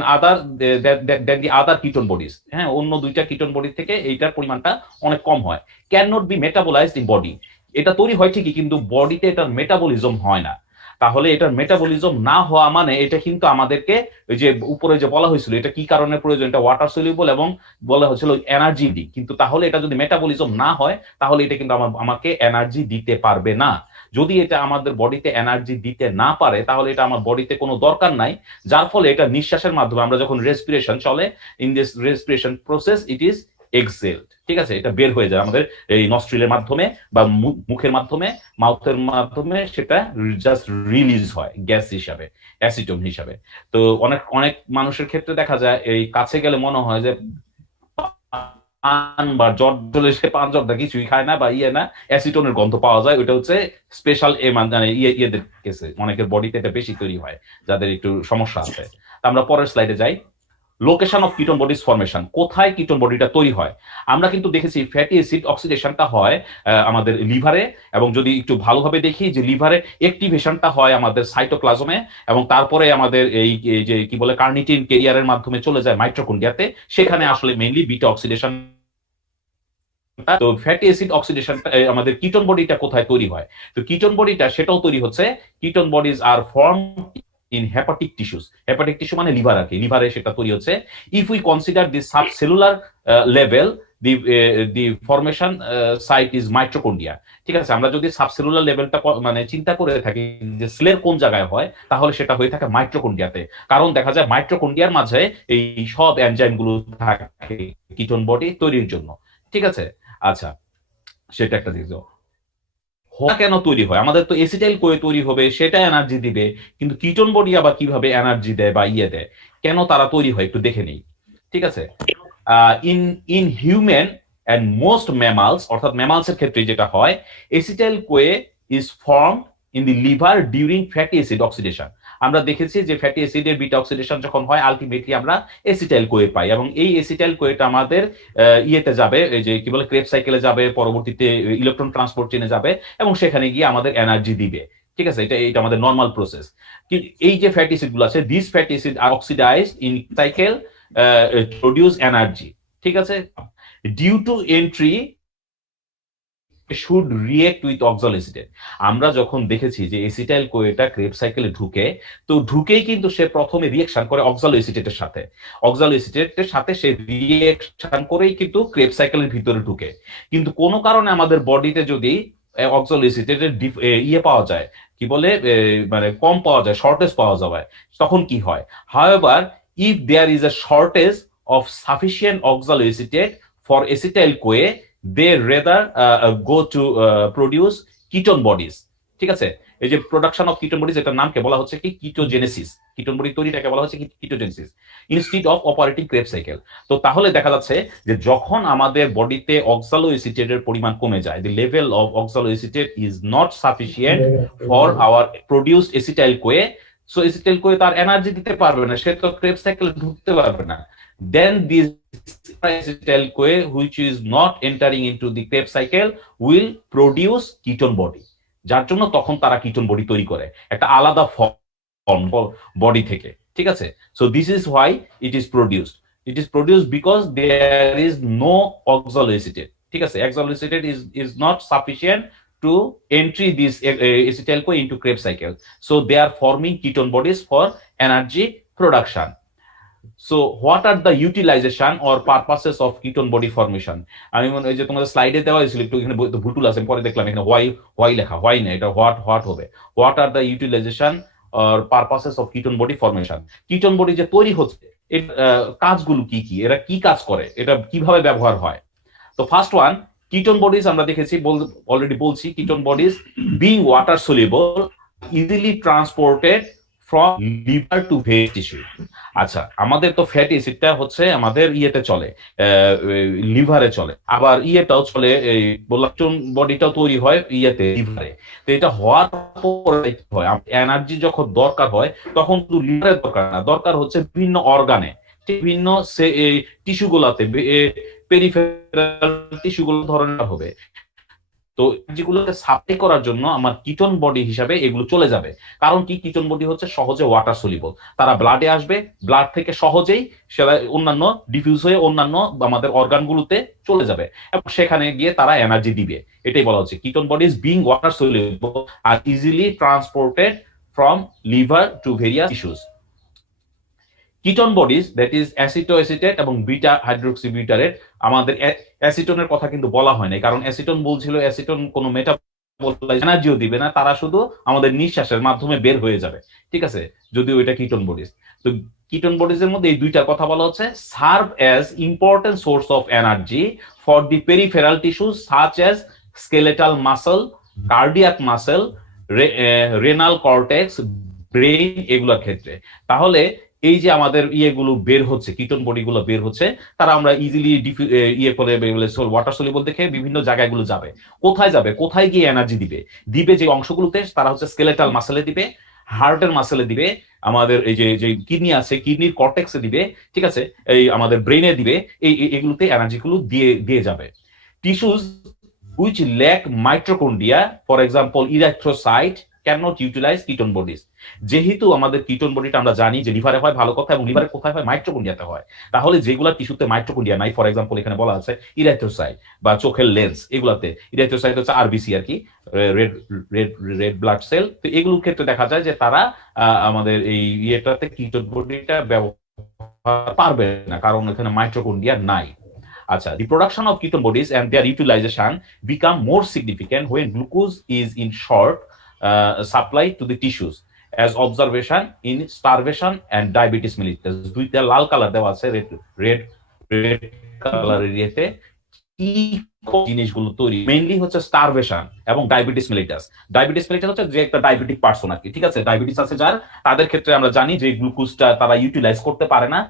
the other ketone bodies. হ্যাঁ, অন্য দুইটা কিটোন বডি থেকে এইটার পরিমাণটা অনেক কম হয়। Can not be metabolised in body. এটা তৈরি হয় ঠিকই, কিন্তু বডিতে এটার মেটাবলিজম হয় না। তাহলে এটার মেটাবলিজম না হওয়া মানে এটা কিন্তু আমাদেরকে ওই যে উপরে যে বলা হয়েছিল এটা কি কারণে প্রয়োজন, এটা ওয়াটার সলিউবল এবং বলা হয়েছিল এনার্জি দি, কিন্তু তাহলে এটা যদি মেটাবলিজম না হয় তাহলে এটা কিন্তু আমাকে এনার্জি দিতে পারবে না। যদি এটা আমাদের বডিতে এনার্জি দিতে না পারে তাহলে এটা আমার বডিতে কোনো দরকার নাই, যার ফলে এটা নিঃশ্বাসের মাধ্যমে আমরা যখন রেসপিরেশন চলে, in this respiration process it is exhaled, ঠিক আছে, এটা বের হয়ে যায় আমাদের এই নস্ট্রিলের মাধ্যমে বা মুখের মাধ্যমে, মাউথের মাধ্যমে, সেটা জাস্ট রিলিজ হয় গ্যাস হিসাবে, অ্যাসিটোন হিসাবে। তো অনেক মানুষের ক্ষেত্রে দেখা যায় এই কাছে গেলে মনে হয় যে পান বা জ্বর চলে, সে পান জ্বরটা কিছুই খায় না বা না, অ্যাসিটোনের গন্ধ পাওয়া যায়। ওইটা হচ্ছে স্পেশাল মানে ইয়েদের কেসে, অনেকের বডিতে এটা বেশি তৈরি হয় যাদের একটু সমস্যা আছে। আমরা পরের স্লাইডে যাই। Location of ketone bodies formation, কোথায় কিটোন বডিটা তৈরি হয়? আমরা কিন্তু দেখেছি ফ্যাটি অ্যাসিড অক্সিডেশনটা হয় আমাদের লিভারে, এবং যদি একটু ভালোভাবে দেখি যে লিভারে অ্যাক্টিভেশনটা হয় আমাদের সাইটোপ্লাজমে, এবং তারপরে আমাদের এই যে কি বলে কার্নিটিন ক্যারিয়ারের মাধ্যমে চলে যায় মাইটোকন্ড্রিয়াতে, সেখানে আসলে মেইনলি বিটা অক্সিডেশন। তো ফ্যাটি অ্যাসিড অক্সিডেশনটা আমাদের কিটোন বডিটা কোথায় তৈরি হয়? তো কিটোন বডিটা সেটাও তৈরি হচ্ছে, ketone bodies R form in hepatic tissues. Hepatic tissue মানে লিভার আর কি, লিভারে সেটা তৈরি হচ্ছে। If we consider the subcellular level, the formation site is mitochondria. ঠিক আছে, আমরা যদি সাবসেলুলার লেভেলটা মানে চিন্তা করে থাকি যে সেলের কোন জায়গায় হয়, তাহলে সেটা হয়ে থাকে মাইটোকন্ড্রিয়াতে। কারণ দেখা যায় মাইটোকন্ড্রিয়ার মাঝে এই সব এনজাইম গুলো থাকে কিটোন বডি তৈরির জন্য, ঠিক আছে। আচ্ছা, সেটা একটা দিক। কেন তৈরি হয়? আমাদের তো এসিটাইল কোয়ে তৈরি হবে, সেটা এনার্জি দিবে, কিন্তু কিটোন বডি আবার কিভাবে এনার্জি দেয় বা দেয়, কেন তারা তৈরি হয় একটু দেখে নেই, ঠিক আছে। In human and most mammals, অর্থাৎ ম্যামালসের ক্ষেত্রে যেটা হয়, acetyl CoA is form in the liver during fatty acid oxidation. আমরা দেখেছি যে ফ্যাটি অ্যাসিডের বিটা অক্সিডেশন যখন হয় আলটিমেটলি আমরা এসিটাইল কোয়ে পাই, এবং এই এসিটাইল কোয়েটা আমাদের ইয়েতে যাবে, এই যে কি বলে ক্রেব সাইকেলে যাবে, পরবর্তীতে ইলেকট্রন ট্রান্সপোর্ট চেনে যাবে, এবং সেখানে গিয়ে আমাদের এনার্জি দিবে, ঠিক আছে। এটা আমাদের নর্মাল প্রসেস। এই যে ফ্যাটি অ্যাসিড গুলো আছে, this fatty acid are oxidised in cycle produce energy, ঠিক আছে, due to entry should react with oxaloacetate. আমরা যখন দেখেছি যে এসিটাইল কোয়েটা ক্রেব সাইকেলে ঢুকে, তো ঢুকেই কিন্তু সে প্রথমে রিয়েকশন করে অক্সালোএসিটেটের সাথে, অক্সালোএসিটেটের সাথে সে রিয়েকশন করেই কিন্তু ক্রেব সাইকেলের ভিতরে ঢুকে। কিন্তু কোনো কারণে আমাদের বডিতে যদি অক্সালোএসিটেটের পাওয়া যায়, কি বলে মানে কম পাওয়া যায়, শর্টেজ পাওয়া যায়, তখন কি হয়? However, if there is a shortage of sufficient oxaloacetate for acetyl CoA, they rather go to produce ketone bodies, ঠিক আছে, এই যে প্রোডাকশন অফ কিটোন বডিজ এটার নামকে বলা হচ্ছে কি কিটোজেনেসিস, কিটোন বডি তৈরিটাকে বলা হচ্ছে ketogenesis instead of operating Krebs cycle. তো তাহলে দেখা যাচ্ছে যে যখন আমাদের বডিতে অক্সালোএসিটেটের পরিমাণ কমে যায়, the level of oxaloacetate is not sufficient for our produced acetyl CoA, so acetyl CoA তার এনার্জি দিতে পারবে না, সে তো ক্রেবস সাইকেলে ঢুকতে পারবে না। Then this acetyl CoA which is not entering into the Krebs cycle will produce ketone body, যার জন্য তখন তারা কিটোন বডি তৈরি করে একটা আলাদা ফর্ম বডি থেকে, ঠিক আছে। So this is why it is produced because there is no oxaloacetate, ঠিক আছে। অক্সালোএসিটেট is not sufficient to entry this acetyl CoA into Krebs cycle, so they are forming ketone bodies for energy production. So what are the utilization or purposes of ketone body formation? আমি মনে হয় যে তোমাদের স্লাইডে দেওয়া হয়েছিল, একটু এখানে ভুল আছে, পরে দেখলাম এখানে হোয়াই লেখা, হোয়াই না, এটা হোয়াট হবে। What are the utilisation or purposes of ketone body formation? Ketone body যে তৈরি হচ্ছে এর কাজগুলো কি কি, এরা কি কাজ করে, এটা কিভাবে ব্যবহার হয়? তো ফার্স্ট ওয়ান, কিটোন বডিজ আমরা দেখেছি, অলরেডি বলছি, ketone bodies being water soluble easily transported from liver to ভেজ টিস্যু। আচ্ছা, আমাদের তো ফ্যাটি অ্যাসিডটা হচ্ছে আমাদের ইয়েতে চলে, লিভারে চলে, আবার ইয়েটাও চলে, বললাম বডিটাও তৈরি হয় ইয়েতে, লিভারে। তো এটা হওয়ার পরে হয় এনার্জি যখন দরকার হয় তখন শুধু লিভারের দরকার না, দরকার হচ্ছে বিভিন্ন অর্গানে, বিভিন্ন টিস্যুগুলোতে, পেরিফেরাল টিস্যুগুলো ধরনের হবে। তো যেগুলোকে সাপ্লাই করার জন্য আমার কিটোন বডি হিসাবে এগুলো চলে যাবে। কারণ কি, কিটোন বডি হচ্ছে সহজে ওয়াটার সলিউবল, তারা ব্লাডে আসবে, ব্লাড থেকে সহজেই সেটা অন্যান্য ডিফিউজ হয়ে অন্যান্য আমাদের অর্গানগুলোতে চলে যাবে এবং সেখানে গিয়ে তারা এনার্জি দিবে। এটাই বলা হচ্ছে ketone bodies being water soluble are easily transported from liver to various tissues. Ketone bodies that is acetoacetate এবং বিটা হাইড্রোক্সিবিউটারেট, আমাদের অ্যাসিটোনের কথা কিন্তু বলা হয় না, কারণ অ্যাসিটোন বলছিল অ্যাসিটোন কোনো মেটাবলাইজ এনার্জিও দিবে না, তারা শুধু আমাদের নিঃশ্বাসের মাধ্যমে বের হয়ে যাবে, ঠিক আছে, যদিও এটা কিটোন বডিজ। তো কিটোন বডিজের মধ্যে এই দুইটার কথা বলা হচ্ছে, serve as important source of energy for the peripheral tissues such as skeletal muscle, cardiac muscle, renal cortex, brain, এগুলোর ক্ষেত্রে। তাহলে এই যে আমাদের ইয়েগুলো বের হচ্ছে, কিটোন বডিগুলো বের হচ্ছে, তারা আমরা ইজিলি ইয়ে করে ওয়াটার সলিউবল দেখে বিভিন্ন জায়গাগুলো যাবে। কোথায় যাবে, কোথায় গিয়ে এনার্জি দিবে? দিবে যে অংশগুলোতে, তারা হচ্ছে স্কেলেটাল মাসেলে দিবে, হার্টের মাসেলে দিবে, আমাদের এই যে কিডনি আছে কিডনির কর্টেক্সে দিবে, ঠিক আছে, এই আমাদের ব্রেইনে দিবে, এগুলোতে এনার্জিগুলো দিয়ে যাবে। Tissues which lack mitochondria, for example erythrocyte, cannot utilize ketone bodies. যেহেতু আমাদের কিটোন বডিটা আমরা জানি যে লিভারে হয়, ভালো কথা, এবং লিভারে কোথায় হয়, মাইটোকন্ড্রিয়াতে হয়। তাহলে যেগুলা টিস্যুতে মাইটোকন্ড্রিয়া নাই, ফর এক্সাম্পল এখানে বলা আছে ইরাইথ্রোসাইট বা চোখের লেন্স, এগুলাতে ইরাইথ্রোসাইট হচ্ছে আরবিসি আর কি, রেড ব্লাড সেল। তো এগুলোর ক্ষেত্রে দেখা যায় যে তারা আমাদের এই ইয়েটাতে কিটোন বডিটা ব্যবহার পারবে না, কারণ এখানে মাইটোকন্ড্রিয়া নাই। আচ্ছা, the production of ketone bodies and their utilization become more significant when glucose is in short supply to the tissues, as observation in starvation and diabetes mellitus. দুইটা লাল কালার দেওয়া আছে, রেড কালারের ইয়েতে কি জিনিসগুলো তৈরি, মেইনলি হচ্ছে স্টারভেশন এবং ডায়াবেটিস মেলিটাস। ডায়াবেটিস মেলিটাস হচ্ছে যে একটা ডায়াবেটিক পার্সন আর কি, ঠিক আছে, ডায়াবেটিস আছে যার, তাদের ক্ষেত্রে আমরা জানি যে গ্লুকোজটা তারা ইউটিলাইজ করতে পারে না,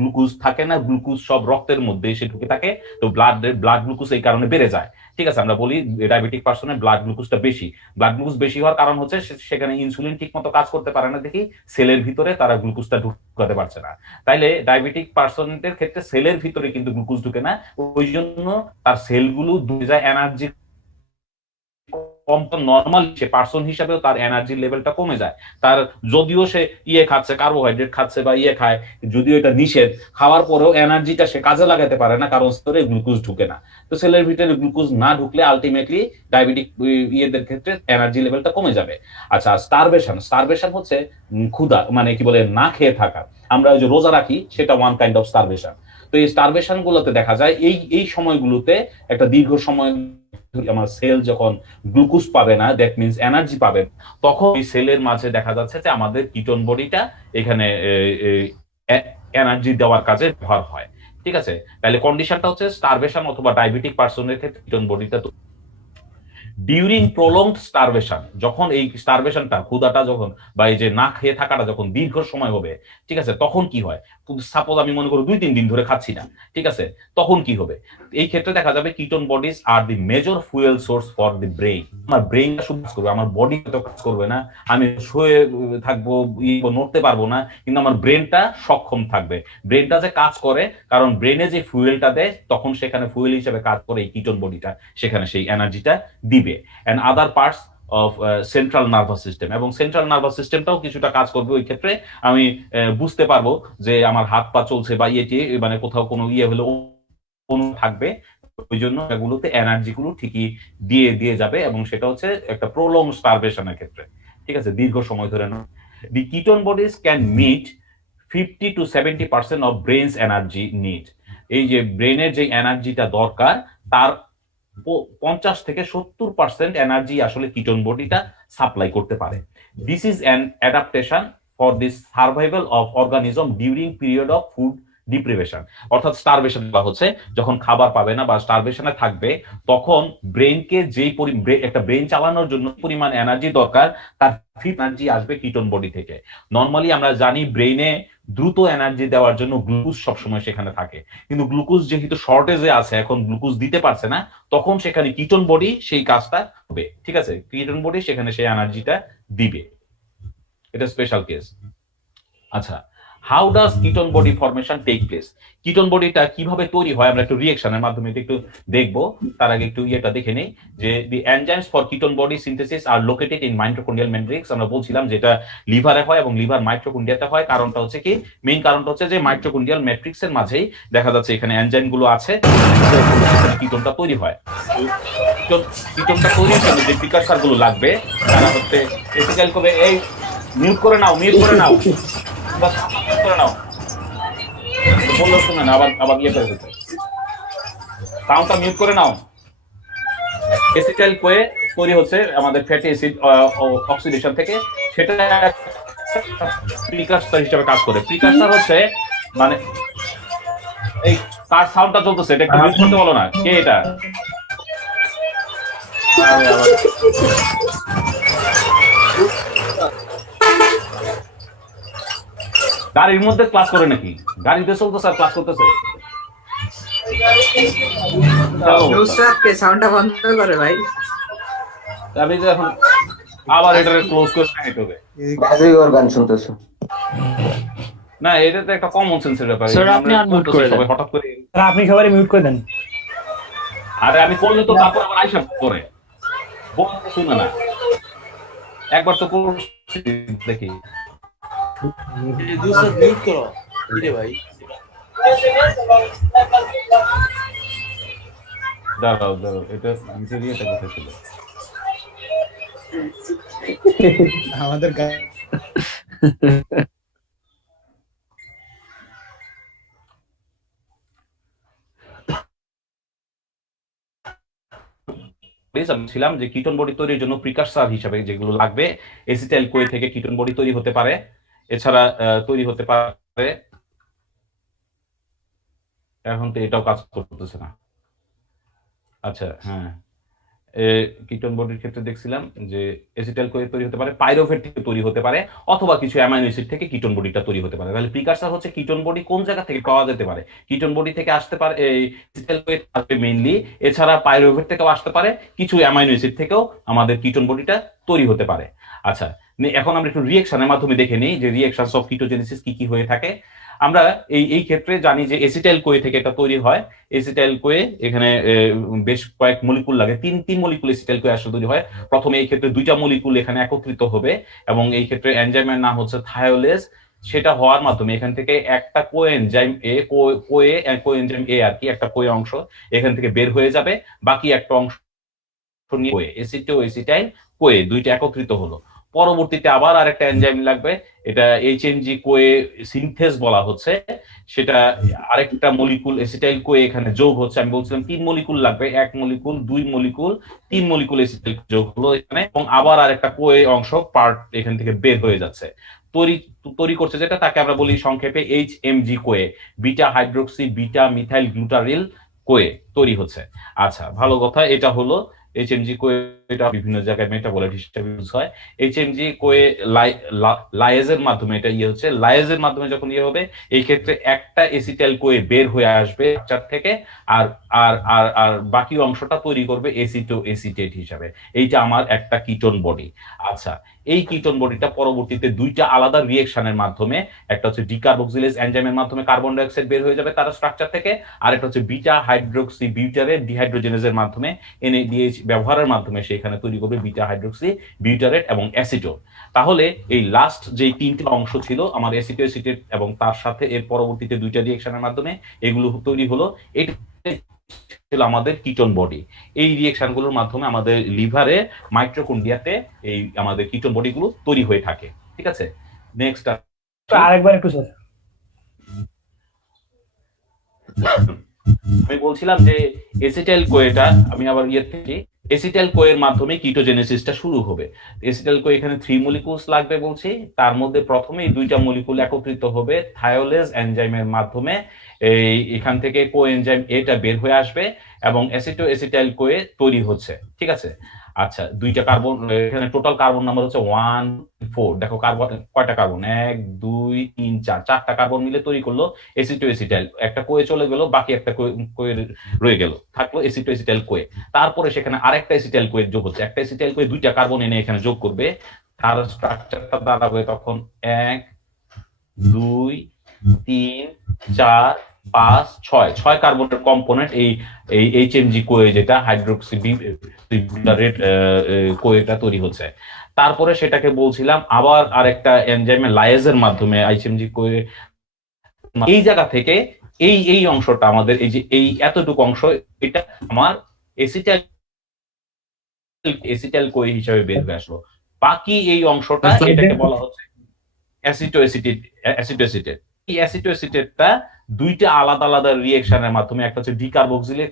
গ্লুকোজ থাকে না, গ্লুকোজ সব রক্তের মধ্যে এসে ঢুকে থাকে, তো ব্লাড গ্লুকোজ এই কারণে বেড়ে যায়, ঠিক আছে। আমরা বলি ডায়াবেটিক পার্সনের ব্লাড গ্লুকোজটা বেশি, ব্লাড গ্লুকোজ বেশি হওয়ার কারণ হচ্ছে সেখানে ইনসুলিন ঠিক মতো কাজ করতে পারে না, দেখি সেলের ভিতরে তারা গ্লুকোজটা ঢুকাতে পারছে না। তাইলে ডায়াবেটিক পার্সনের ক্ষেত্রে সেলের ভিতরে কিন্তু গ্লুকোজ ঢুকে না, ওই জন্য তার সেলগুলো ডুবে যায়, এনার্জি কম, নর্মাল সে পার্সন হিসাবেও তার এনার্জি লেভেলটা কমে যায়। তার যদিও সে ইয়ে খাচ্ছে, কার্বোহাইড্রেট খাচ্ছে বা ইয়ে খায়, যদিও এটা নিষেধ, খাওয়ার পরেও এনার্জিটা সে কাজে লাগাতে পারে না, কারণ স্তরে গ্লুকোজ ঢুকে না। তো সেলের ভিতরে গ্লুকোজ না ঢুকলে আলটিমেটলি ডায়াবেটিক ইয়েদের ক্ষেত্রে এনার্জি লেভেলটা কমে যাবে। আচ্ছা, স্টারভেশন হচ্ছে ক্ষুধা, মানে কি বলে না খেয়ে থাকা, আমরা ওই যে রোজা রাখি, সেটা ওয়ান কাইন্ড অফ স্টারভেশন। তো এই স্টারভেশন গুলোতে দেখা যায় এই সময়গুলোতে একটা দীর্ঘ সময় আমার সেল যখন গ্লুকোজ পাবে না, দ্যাট মিনস এনার্জি পাবে, তখন এই সেলের মাঝে দেখা যাচ্ছে যে আমাদের কিটোন বডিটা এখানে এনার্জি দেওয়ার কাজে ব্যবহার হয়, ঠিক আছে। তাহলে কন্ডিশনটা হচ্ছে স্টারভেশন অথবা ডায়াবেটিক পার্সনের ক্ষেত্রে কিটোন বডিটা ডিউরিং প্রলংড স্টারভেশন, যখন এই স্টারভেশনটা, ক্ষুধাটা যখন বা এই যে না খেয়ে থাকাটা যখন দীর্ঘ সময় হবে, ঠিক আছে, তখন কি হয়? সাপোজ আমি মনে করি 2-3 দিন ধরে খাচ্ছি না, ঠিক আছে, তখন কি হবে? এই ক্ষেত্রে দেখা যাবে ketone bodies R the major fuel source for the brain. আমার ব্রেইনটা শুধু কাজ করবে, আমার বডি তো কাজ করবে না, আমি শুয়ে থাকবো, নড়তে পারবো না, কিন্তু আমার ব্রেনটা সক্ষম থাকবে। ব্রেনটা যে কাজ করে, কারণ ব্রেনে যে ফুয়েলটা দেয় তখন সেখানে ফুয়েল হিসেবে কাজ করে এই কিটোন বডিটা, সেখানে সেই এনার্জিটা দিবে। And other parts of central nervous system, এবং সেন্ট্রাল নার্ভাস সিস্টেমটাও কিছুটা কাজ করবে। ওই ক্ষেত্রে আমি বুঝতে পারবো যে আমার হাত পা চলছে বা মানে কোথাও কোনো হলে থাকবে, ওই জন্য এগুলোতে এনার্জি গুলো ঠিকই দিয়ে যাবে, এবং সেটা হচ্ছে একটা প্রলং স্টারভেশনের ক্ষেত্রে, ঠিক আছে, দীর্ঘ সময় ধরে না। The ketone bodies can meet 50 to 70% of brain's energy need. এই যে ব্রেনের যে এনার্জিটা দরকার তার 50 থেকে 70% এনার্জি আসলে কিটোন বডিটা সাপ্লাই করতে পারে। This is an adaptation for this survival of organism during period of food deprivation. অর্থাৎ স্টারভেশন বা হচ্ছে যখন খাবার পাবে না বা স্টারভেশনে থাকবে, তখন ব্রেনকে যেই একটা ব্রেন চালানোর জন্য পরিমাণ এনার্জি দরকার, তার এনার্জি আসবে কিটোন বডি থেকে। নর্মালি আমরা জানি ব্রেইনে দ্রুত এনার্জি দেওয়ার জন্য গ্লুকোজ সবসময় সেখানে থাকে, কিন্তু গ্লুকোজ যেহেতু শর্টেজে আছে, এখন গ্লুকোজ দিতে পারছে না, তখন সেখানে কিটোন বডি সেই কাজটা হবে, ঠিক আছে, কিটোন বডি সেখানে সেই এনার্জিটা দিবে। এটা স্পেশাল কেস। আচ্ছা, how does ketone body formation take place? Ketone বডিটা কিভাবে তৈরি হয় আমরা একটু রিঅ্যাকশনের মাধ্যমে একটু দেখবো। তার আগে একটু দেখে নেই যে the enzymes for ketone body synthesis are located in mitochondrial matrix. আমরা বলছিলাম যে এটা লিভারে হয় এবং লিভার মাইটোকন্ড্রিয়াতে হয়। কারণটা হচ্ছে কি, মেইন কারণটা হচ্ছে যে মাইটোকন্ড্রিয়াল ম্যাট্রিক্সের মাঝেই দেখা যাচ্ছে এখানে এনজাইম গুলো আছে, কিটোনটা তৈরি হয়। কিটোনটা তৈরির জন্য যে প্রিকারসার গুলো লাগবে তারা হচ্ছে এসিটাইল কোবে। এই মিউট করে নাও করে নাও বললো শুনে না, আবার করে দিতে, সাউন্ডটা মিউট করে নাও। এসিটাইল কোয়ে তৈরি হচ্ছে আমাদের ফ্যাটি অ্যাসিড অক্সিডেশন থেকে, সেটা প্রিকারসার হিসেবে কাজ করে। প্রিকারসার হচ্ছে মানে এই কার সাউন্ডটা চলতেছে, এটা একটু মিউট করতে বলো না, কে এটা? গাড়ির মধ্যে ক্লাস করে নাকি? গাড়িতে চলতেছে আর ক্লাস করতেছে? সাউন্ডটা বন্ধ করে ভাই। আমি তো এখন আবার এটা ক্লোজ করে নিতে হবে। গান শুনতেছো না, এটা তো একটা কমন সেন্সের ব্যাপার। স্যার আপনি আনমিউট করে দেন, হঠাৎ করে আপনি সবাই মিউট করে দেন। আরে আমি করলে তো তারপর আবার আইসা করে বলতে শুনে না, একবার তো করছি দেখি। দাঁড়াও, এটা আমি এটা কোথায় ছিল আমাদের ছিলাম যে কিটোন বডি তৈরির জন্য প্রিকারসার হিসাবে যেগুলো লাগবে, এসিটাইল কোয়ে থেকে কিটোন বডি তৈরি হতে পারে, এছাড়া তৈরি হতে পারে। এখন তো এটাও কাজ করতেছে না। আচ্ছা, হ্যাঁ, কিটোন বডির ক্ষেত্রে দেখছিলাম যে এসিটাইল কোয়ে তৈরি হতে পারে, পাইরুভেট থেকে তৈরি হতে পারে, অথবা কিছু অ্যামাইনো অ্যাসিড থেকে কিটোন বডিটা তৈরি হতে পারে। তাহলে প্রিকারসার হচ্ছে কিটোন বডি কোন জায়গা থেকে পাওয়া যেতে পারে। কিটোন বডি থেকে আসতে পারে এই এসিটাইল কোয়ে আসবে মেইনলি, এছাড়া পাইরুভেট থেকেও আসতে পারে, কিছু অ্যামাইনো অ্যাসিড থেকেও আমাদের কিটোন বডিটা তৈরি হতে পারে। আচ্ছা, এখন আমরা একটু রিঅ্যাকশনের মাধ্যমে দেখে নিই যে রিঅ্যাকশনস অফ কিটোজেনেসিস কি হয়ে থাকে। আমরা এই ক্ষেত্রে জানি যে এসিটাইল কোয়ে থেকে এটা তৈরি হয়। এসিটাইল কোয়ে এখানে বেশ কয়েক মলিকুল লাগে, তিন মলিকুল এসিটাইল কোয়ে আসলে তৈরি হয়। প্রথমে এই ক্ষেত্রে 2টা মলিকুল এখানে একত্রিত হবে, এবং এই ক্ষেত্রে এনজাইমের নাম হচ্ছে থায়োলেজ। সেটা হওয়ার মাধ্যমে এখান থেকে একটা কোএনজাইম কোএনজাইম এ আর কি, একটা কোয়ে অংশ এখান থেকে বের হয়ে যাবে, বাকি একটা অংশ নিয়ে এসিটো এসিটাইল কোয়ে 2টা একত্রিত হলো। পরবর্তীতে আবার আরেকটা এনজাইম লাগবে, এটা এইচএনজি কোয়ে সিনথেস বলা হচ্ছে। সেটা আরেকটা মলিকুল এসিটাইল কোয়ে এখানে যোগ হচ্ছে। আমি বলছিলাম 3 মলিকুল লাগবে, 1 মলিকুল 2 মলিকুল 3 মলিকুল এসিটাইল যোগ হলো এখানে, এবং আবার আরেকটা কোয়ে অংশ পার্ট এখান থেকে বের হয়ে যাচ্ছে। তৈরি করছে যেটা, তাকে আমরা বলি সংক্ষেপে এইচএমজি Koi, beta hydroxy beta methyl গ্লুটারিল Koi তৈরি হচ্ছে। আচ্ছা, ভালো কথা। এটা হলো এইচএমজি কোয়ে এটা বিভিন্ন জায়গায় মেটাবলাইট হিসেবে ইউজ হয়। এইচএমজি কোয়ে লায়েজের মাধ্যমে এটা ইয়ে হচ্ছে, লায়েজের মাধ্যমে যখন ইয়ে হবে এই ক্ষেত্রে একটা এসিটাইল কোয়ে বের হয়ে আসবে স্ট্রাকচার থেকে, আর আর আর আর বাকি অংশটা তৈরি করবে এসিটো এসিটেট হিসাবে। এইটা আমার একটা কিটোন বডি। আচ্ছা, এই কিটোন বডিটা পরবর্তীতে দুইটা আলাদা রিয়েকশনের মাধ্যমে, একটা হচ্ছে ডিকার্বক্সিলেজ এনজাইমের মাধ্যমে কার্বন ডাই অক্সাইড বের হয়ে যাবে তার স্ট্রাকচার থেকে, আর একটা হচ্ছে বিটা হাইড্রোক্সি বিউটারেট ডিহাইড্রোজেনেজের মাধ্যমে এনএডিএইচ ব্যবহারের মাধ্যমে সেখানে তৈরি করবে বিটা হাইড্রোক্সি বিউটারেট এবং অ্যাসিটোন। তাহলে এই লাস্ট যে তিনটা অংশ ছিল আমার অ্যাসিটো অ্যাসিটেট এবং তার সাথে এর পরবর্তীতে দুইটা রিয়েকশনের মাধ্যমে এগুলো তৈরি হলো, এটা ছিল আমাদের কিটোন বডি। এই রিয়েকশনগুলোর মাধ্যমে আমাদের লিভারে মাইটোকন্ড্রিয়াতে এই আমাদের কিটোন বডিগুলো তৈরি হয়ে থাকে। ঠিক আছে, নেক্সট আরেকবার একটু স্যার। আমি বলছিলাম যে এসিটাইল কোয়েটা আমি আবার থেকে এসিটাইল কোয়ের মাধ্যমে কিটোজেনেসিসটা শুরু হবে। এসিটাইল কোয়ে এখানে 3 মলিকুলস লাগবে বলছি, তার মধ্যে প্রথমেই দুইটা মলিকুল একত্রিত হবে থায়োলেজ এনজাইমের মাধ্যমে, এই এখান থেকে কোএনজাইম এটা বের হয়ে আসবে এবং অ্যাসিটো এসিটাইল কোয়ে তৈরি হচ্ছে। ঠিক আছে, আচ্ছা দুইটা কার্বন, এখানে টোটাল কার্বন নাম্বার হচ্ছে 1 4। দেখো কার্বন কয়টা কার্বন, 1 2 3 4, চারটা কার্বন মিলে তৈরি করলো এসিটো এসিটাইল। একটা কোয়ে চলে গেল, বাকি একটা কোয়ে রয়ে গেল, থাকলো এসিটো এসিটাইল কোয়ে। তারপরে সেখানে আরেকটা এসিটাইল কোয়ে যোগ হচ্ছে, একটা এসিটাইল কোয়ে দুইটা কার্বন এনে এখানে যোগ করবে, তার স্ট্রাকচারটা দাঁড়াবে তখন 1 2 3 4 5 6 কার্বনের কম্পোনেন্ট এই এইচএমজি কোয়ে যেটা হাইড্রোক্সি বিউটারেট কোয়েটা তৈরি হচ্ছে। তারপরে সেটাকে বলছিলাম আবার আরেকটা এনজাইমের লায়েজের মাধ্যমে এইচএমজি কোয়ে এই জায়গা থেকে এই অংশটা আমাদের এই যে এই এতটুকু অংশ এটা আমার এসিটাইল কোয়ে হিসাবে বের হয়ে আসলো। বাকি এই অংশটা এটাকে বলা হচ্ছে অ্যাসিটো এসিটেট। এই অ্যাসিটো এসিটেটটা দুইটা আলাদা আলাদা রিয়েকশনের মাধ্যমে, একটা হচ্ছে ডিকার্বক্সিলেজ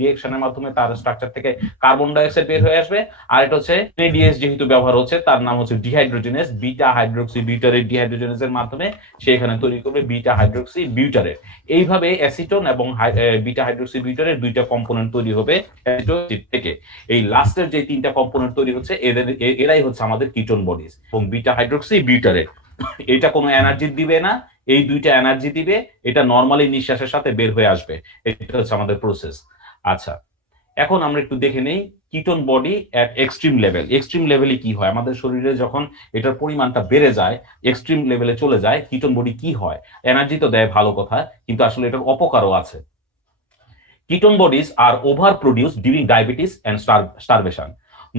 রিয়েকশনের মাধ্যমে তার স্ট্রাকচার থেকে কার্বন ডাই অক্সাইড বের হয়ে আসবে, আর এটা হচ্ছে এনএডিএইচ যেহেতু ব্যবহার হচ্ছে তার নাম হচ্ছে ডিহাইড্রোজেনেজ, বিটা হাইড্রোক্সি বিউটারেট ডিহাইড্রোজেনেজের মাধ্যমে সে এখানে তৈরি করবে বিটা হাইড্রোক্সি বিউটারেট। এইভাবে অ্যাসিটোন এবং বিটা হাইড্রোক্সি বিউটারেট দুইটা কম্পোনেন্ট তৈরি হবে অ্যাসিটো থেকে। এই লাস্টের যে তিনটা কম্পোনেন্ট তৈরি হচ্ছে এরাই হচ্ছে আমাদের কিটোন বডিজ। এবং বিটা হাইড্রোক্সি বিউটারেট এটা কোনো এনার্জি দিবে না, এই দুইটা এনার্জি দিবে, এটা নরমালি নিঃশ্বাসের সাথে বের হয়ে আসবে। এটা হচ্ছে আমাদের প্রসেস। আচ্ছা, এখন আমরা একটু দেখে নেই কিটোন বডি এট এক্সট্রিম লেভেল। এক্সট্রিম লেভেলে কি হয় আমাদের শরীরে, যখন এটার পরিমাণটা বেড়ে যায় এক্সট্রিম লেভেলে চলে যায় কিটোন বডি কি হয়? এনার্জি তো দেয় ভালো কথা, কিন্তু আসলে এটার অপকারও আছে। Ketone bodies are over produce during diabetes and starvation.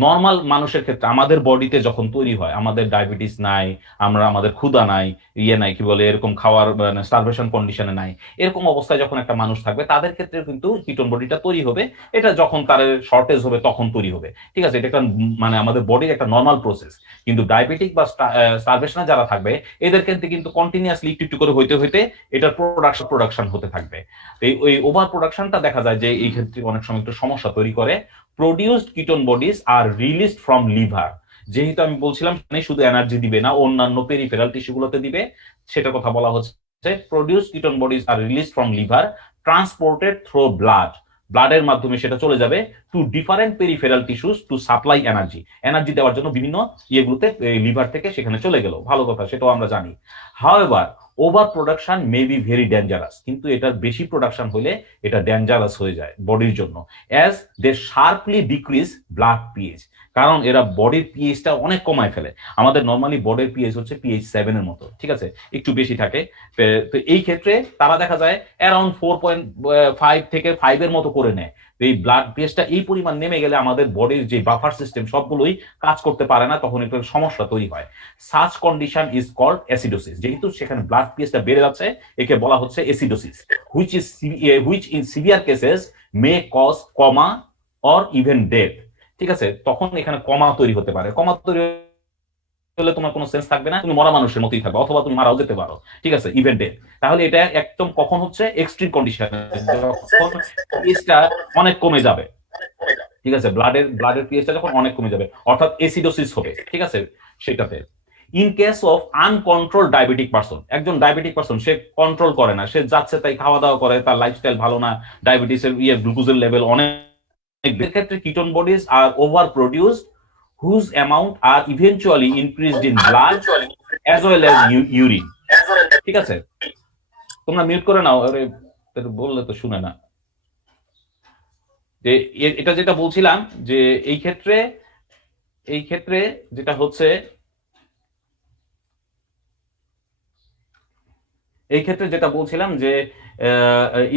Normal মানুষের ক্ষেত্রে আমাদের বডিতে যখন তৈরি হয়, আমাদের ডায়াবেটিস নাই, আমাদের ক্ষুধা নাই, নাই কি বলে এরকম খাওয়ার স্টারভেশন কন্ডিশনে নাই, এরকম অবস্থায় যখন একটা মানুষ থাকবে তাদের ক্ষেত্রে কিন্তু কিটোন বডিটা তৈরি হবে। এটা যখন তার শর্টেজ হবে তখন তৈরি হবে। ঠিক আছে, এটা একটা মানে আমাদের বডির একটা নর্মাল প্রসেস। কিন্তু ডায়াবেটিক বা স্টারভেশনে যারা থাকবে এদের ক্ষেত্রে কিন্তু কন্টিনিউয়াসলি একটু করে হইতে হইতে এটার প্রোডাকশন হতে থাকবে। এই ওভার প্রোডাকশনটা দেখা যায় যে এই ক্ষেত্রে অনেক সময় একটু সমস্যা তৈরি করে। Produced ketone bodies are released from liver. যেহেতু আমি বলছিলাম শুধু এনার্জি দিবে না, অন্যান্য পেরিফেরাল টিস্যুগুলোতে দিবে, সেটার কথা বলা হচ্ছে। Produced ketone bodies are released from liver, transported through ব্লাডের মাধ্যমে সেটা চলে যাবে to different peripheral tissues to supply energy দেওয়ার জন্য বিভিন্ন ইয়েগুলোতে লিভার থেকে সেখানে চলে গেল, ভালো কথা, সেটাও আমরা জানি। However over production may be very dangerous, কিন্তু এটার বেশি প্রোডাকশন হলে এটা ডেঞ্জারাস হয়ে যায় বডির জন্য, as they sharply decrease blood pH. কারণ এরা বডির পিএইচটা অনেক কমায় ফেলে। আমাদের নর্মালি বডির পিএইচ হচ্ছে পিএইচ 7 এর মতো, ঠিক আছে, একটু বেশি থাকে। তো এই ক্ষেত্রে তারা দেখা যায় অ্যারাউন্ড 4.5 থেকে 5 এর মতো করে নেয়। এই ব্লাড পিএইচটা এই পরিমাণ নেমে গেলে আমাদের বডির যে বাফার সিস্টেম সবগুলোই কাজ করতে পারে না, তখন একটা সমস্যা তৈরি হয়। Such condition is called acidosis. যেহেতু সেখানে ব্লাড পিএইচটা বেড়ে যাচ্ছে, একে বলা হচ্ছে acidosis, which in severe cases may cause coma or even death. ঠিক আছে, তখন এখানে কমা তৈরি হতে পারে। কমা তৈরি হলে তোমার কোনো সেন্স থাকবে না, তুমি মরা মানুষের মতোই থাকবে, অথবা তুমি মারাও যেতে পারো। ঠিক আছে, ইভেন ডেথ। তাহলে এটা একদম কখন হচ্ছে? এক্সট্রিম কন্ডিশন, যখন পিএইচটা অনেক কমে যাবে। ঠিক আছে, ব্লাডের পিএইচটা যখন অনেক কমে যাবে, অর্থাৎ অ্যাসিডোসিস হবে। ঠিক আছে, সেটাতে in case of uncontrolled diabetic person, একজন ডায়াবেটিক পারসন সে কন্ট্রোল করে না, সে যাচ্ছে তাই খাওয়া দাওয়া করে, তার লাইফস্টাইল ভালো না, ডায়াবেটিসের গ্লুকোজের লেভেল অনেক ক্ষেত্রে ketone bodies are over produced whose amount are eventually increased in blood as well as urine. ঠিক আছে, তোমরা মিউট করে নাও, আরে বললে তো শুনে না। যে এটা যেটা বলছিলাম যে এই ক্ষেত্রে যেটা হচ্ছে, এই ক্ষেত্রে যেটা বলছিলাম যে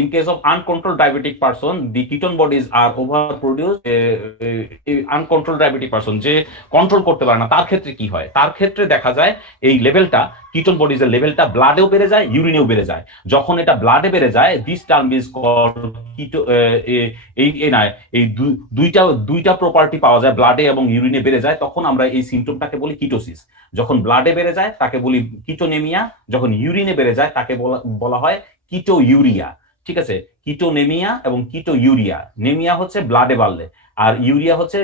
in case of uncontrolled diabetic person the ketone bodies are overproduced, uncontrolled diabetic person যে কন্ট্রোল করতে পারে না তার ক্ষেত্রে কি হয়, তার ক্ষেত্রে দেখা যায় এই লেভেলটা কিটোন বডিজ এর লেভেলটা ব্লাডেও বেড়ে যায়, ইউরিনেও বেড়ে যায়। যখন এটা ব্লাডে বেড়ে যায় দিস টার্ম ইজ কল্ড কিটো, এই দুইটা প্রপার্টি পাওয়া যায় ব্লাডে এবং ইউরিনে বেড়ে যায়, তখন আমরা এই সিমটমটাকে বলি কিটোসিস। যখন ব্লাডে বেড়ে যায় তাকে বলি কিটোনেমিয়া, যখন ইউরিনে বেড়ে যায় তাকে বলা হয় কিটো ইউরিয়া। ঠিক আছে, কিটোনেমিয়া এবং কিটো ইউরিয়া, নেমিয়া হচ্ছে ব্লাডে বাড়লে আর ইউরিয়া হচ্ছে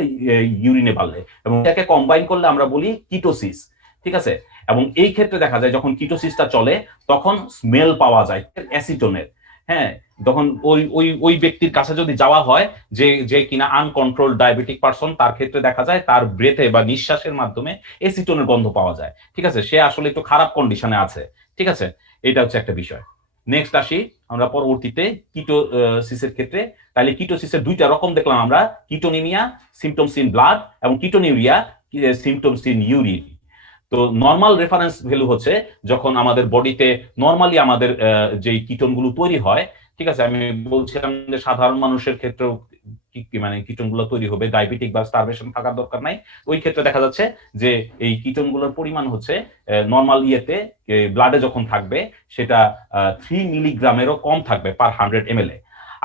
ইউরিনে বাড়লে, এবং এটাকে কম্বাইন করলে আমরা বলি কিটোসিস। ঠিক আছে, এবং এই ক্ষেত্রে দেখা যায় যখন কিটোসিসটা চলে তখন স্মেল পাওয়া যায় অ্যাসিটোনের। হ্যাঁ, তখন ওই ব্যক্তির কাছে যদি যাওয়া হয় যে কিনা আনকন্ট্রোল ডায়াবেটিক পারসন, তার ক্ষেত্রে দেখা যায় তার ব্রেথে বা নিঃশ্বাসের মাধ্যমে অ্যাসিটোনের গন্ধ পাওয়া যায়। ঠিক আছে, সে আসলে একটু খারাপ কন্ডিশনে আছে। ঠিক আছে, এটা হচ্ছে একটা বিষয়। নেক্সট আসি আমরা পরবর্তীতে কিটোসিসের ক্ষেত্রে। তাহলে কিটোসিসের দুইটা রকম দেখলাম আমরা, কিটোনিমিয়া সিমটমস ইন ব্লাড এবং কিটোনিউরিয়া সিমটমস ইন ইউরিন। তো নর্মাল রেফারেন্স ভ্যালু হচ্ছে যখন আমাদের বডিতে নর্মালি আমাদের যে কিটোনগুলো তৈরি হয়। ঠিক আছে, আমি বলছিলাম যে সাধারণ মানুষের ক্ষেত্রেও মানে কিটোনগুলো তৈরি হবে, ডায়াবেটিক বা স্টারভেশন থাকার দরকার নাই। ওই ক্ষেত্রে দেখা যাচ্ছে যে এই কিটোনগুলোর পরিমাণ হচ্ছে নর্মাল ইয়েতে ব্লাডে যখন থাকবে সেটা 3 মিলিগ্রামেরও কম থাকবে পার 100 ml।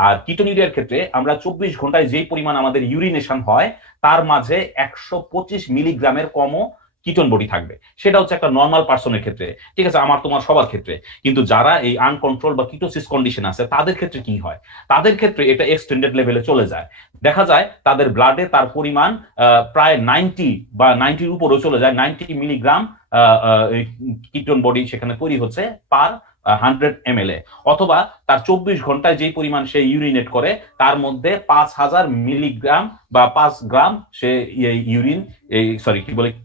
আর কিটোনিউরিয়ার ক্ষেত্রে আমরা 24 ঘন্টায় যেই পরিমাণ আমাদের ইউরিনেশন হয় তার মাঝে 125 মিলিগ্রামের কমও কিটোন বডি থাকবে। সেটা হচ্ছে একটা নর্মাল পার্সনের ক্ষেত্রে। ঠিক আছে, আমার তোমার সবার ক্ষেত্রে। কিন্তু যারা এই আনকন্ট্রোল বা কিটোসিস কন্ডিশন আছে তাদের ক্ষেত্রে কি হয়, তাদের ক্ষেত্রে এটা এক্সটেন্ডেড লেভেলে চলে যায়। দেখা যায় তাদের ব্লাডে তার পরিমাণ প্রায় 90 বা 90-র উপরেও চলে যায়, 90 মিলিগ্রাম কিটোন বডি সেখানে তৈরি হচ্ছে পার 100 ml, অথবা তার 24 ঘন্টায় যেই পরিমাণ সে ইউরিনেট করে তার মধ্যে 5000 মিলিগ্রাম বা 5 গ্রাম সে ইউরিন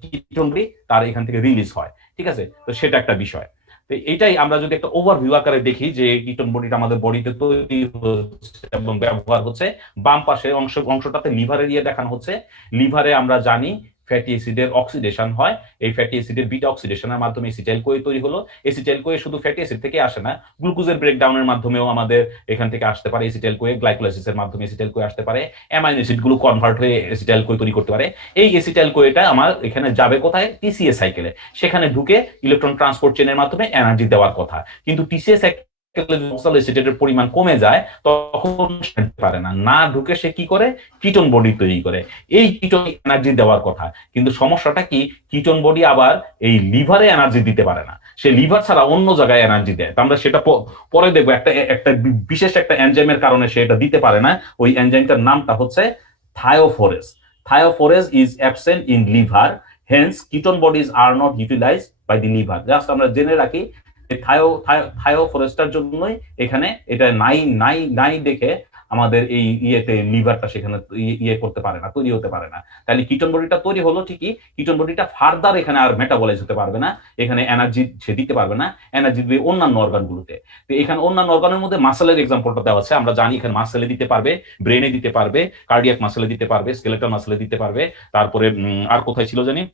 কিটোন বডি তার এখান থেকে রিলিজ হয়। ঠিক আছে, তো সেটা একটা বিষয়। তো এইটাই আমরা যদি একটা ওভারভিউ আকারে দেখি যে কিটোন বডিটা আমাদের বডিতে তৈরি হচ্ছে এবং ব্যবহার হচ্ছে। বাম পাশে অংশটাতে লিভারের ইয়ে দেখানো হচ্ছে। লিভারে আমরা জানি ফ্যাটি অ্যাসিডের অক্সিডেশন হয়, এই ফ্যাটি অ্যাসিডের বিটা অক্সিডেশনের মাধ্যমে এসিটাইল-কোয়ে তৈরি হলো। এসিটাইল-কোয়ে শুধু ফ্যাটি অ্যাসিড থেকে আসে না, গ্লুকোজের ব্রেকডাউনের মাধ্যমেও আমাদের এখান থেকে আসতে পারে এসিটাইল-কোয়ে, গ্লাইকোলাইসিসের মাধ্যমে এসিটাইল-কোয়ে আসতে পারে, অ্যামাইনো অ্যাসিডগুলো কনভার্ট হয়ে এসিটাইল-কোয়ে তৈরি করতে পারে। এই এসিটাইল-কোয়েটা আমার এখানে যাবে কোথায়, টিসিএ সাইকেলে, সেখানে ঢুকে ইলেকট্রন ট্রান্সপোর্ট চেনের মাধ্যমে এনার্জি দেওয়ার কথা। কিন্তু টিসিএ সাইকেলের পরিমাণ কমে যায়, তখন পারে না ঢুকে সে কি করে, কিটোন বডি তৈরি করে। এই কিটোন এনার্জি দেওয়ার কথা, কিন্তু সমস্যাটা কি, কিটোন বডি আবার এই লিভারে এনার্জি দিতে পারে না, সে লিভার ছাড়া অন্য জায়গায় এনার্জি দেয়। আমরা সেটা পরে দেখবো, একটা বিশেষ একটা এনজাইমের কারণে সে এটা দিতে পারে না। ওই এনজাইমটার নামটা হচ্ছে thiophorase. Thiophorase is absent in liver, hence ketone bodies are not utilised by the liver. Just আমরা জেনে রাখি থায়োফোরেজটার জন্যই এখানে এটা নাই দেখে আমাদের এই ইয়েতে লিভারটা সেখানে ইয়ে করতে পারে না, তৈরি হতে পারে না। তাহলে কিটোন বডিটা তৈরি হলো ঠিকই, কিটোন বডিটা ফার্দার এখানে আর মেটাবলাইজ হতে পারবে না, এখানে এনার্জি সে দিতে পারবে না, এনার্জি দিয়ে অন্যান্য অর্গানগুলোতে। তো এখানে অন্যান্য অর্গানের মধ্যে মাসেলের এক্সাম্পলটা দেওয়া আছে। আমরা জানি এখানে মাসেলে দিতে পারবে, ব্রেনে দিতে পারবে, কার্ডিয়াক মাসেলে দিতে পারবে, স্কেলেটাল মাসেলে দিতে পারবে, তারপরে আর কোথায় ছিল জানি,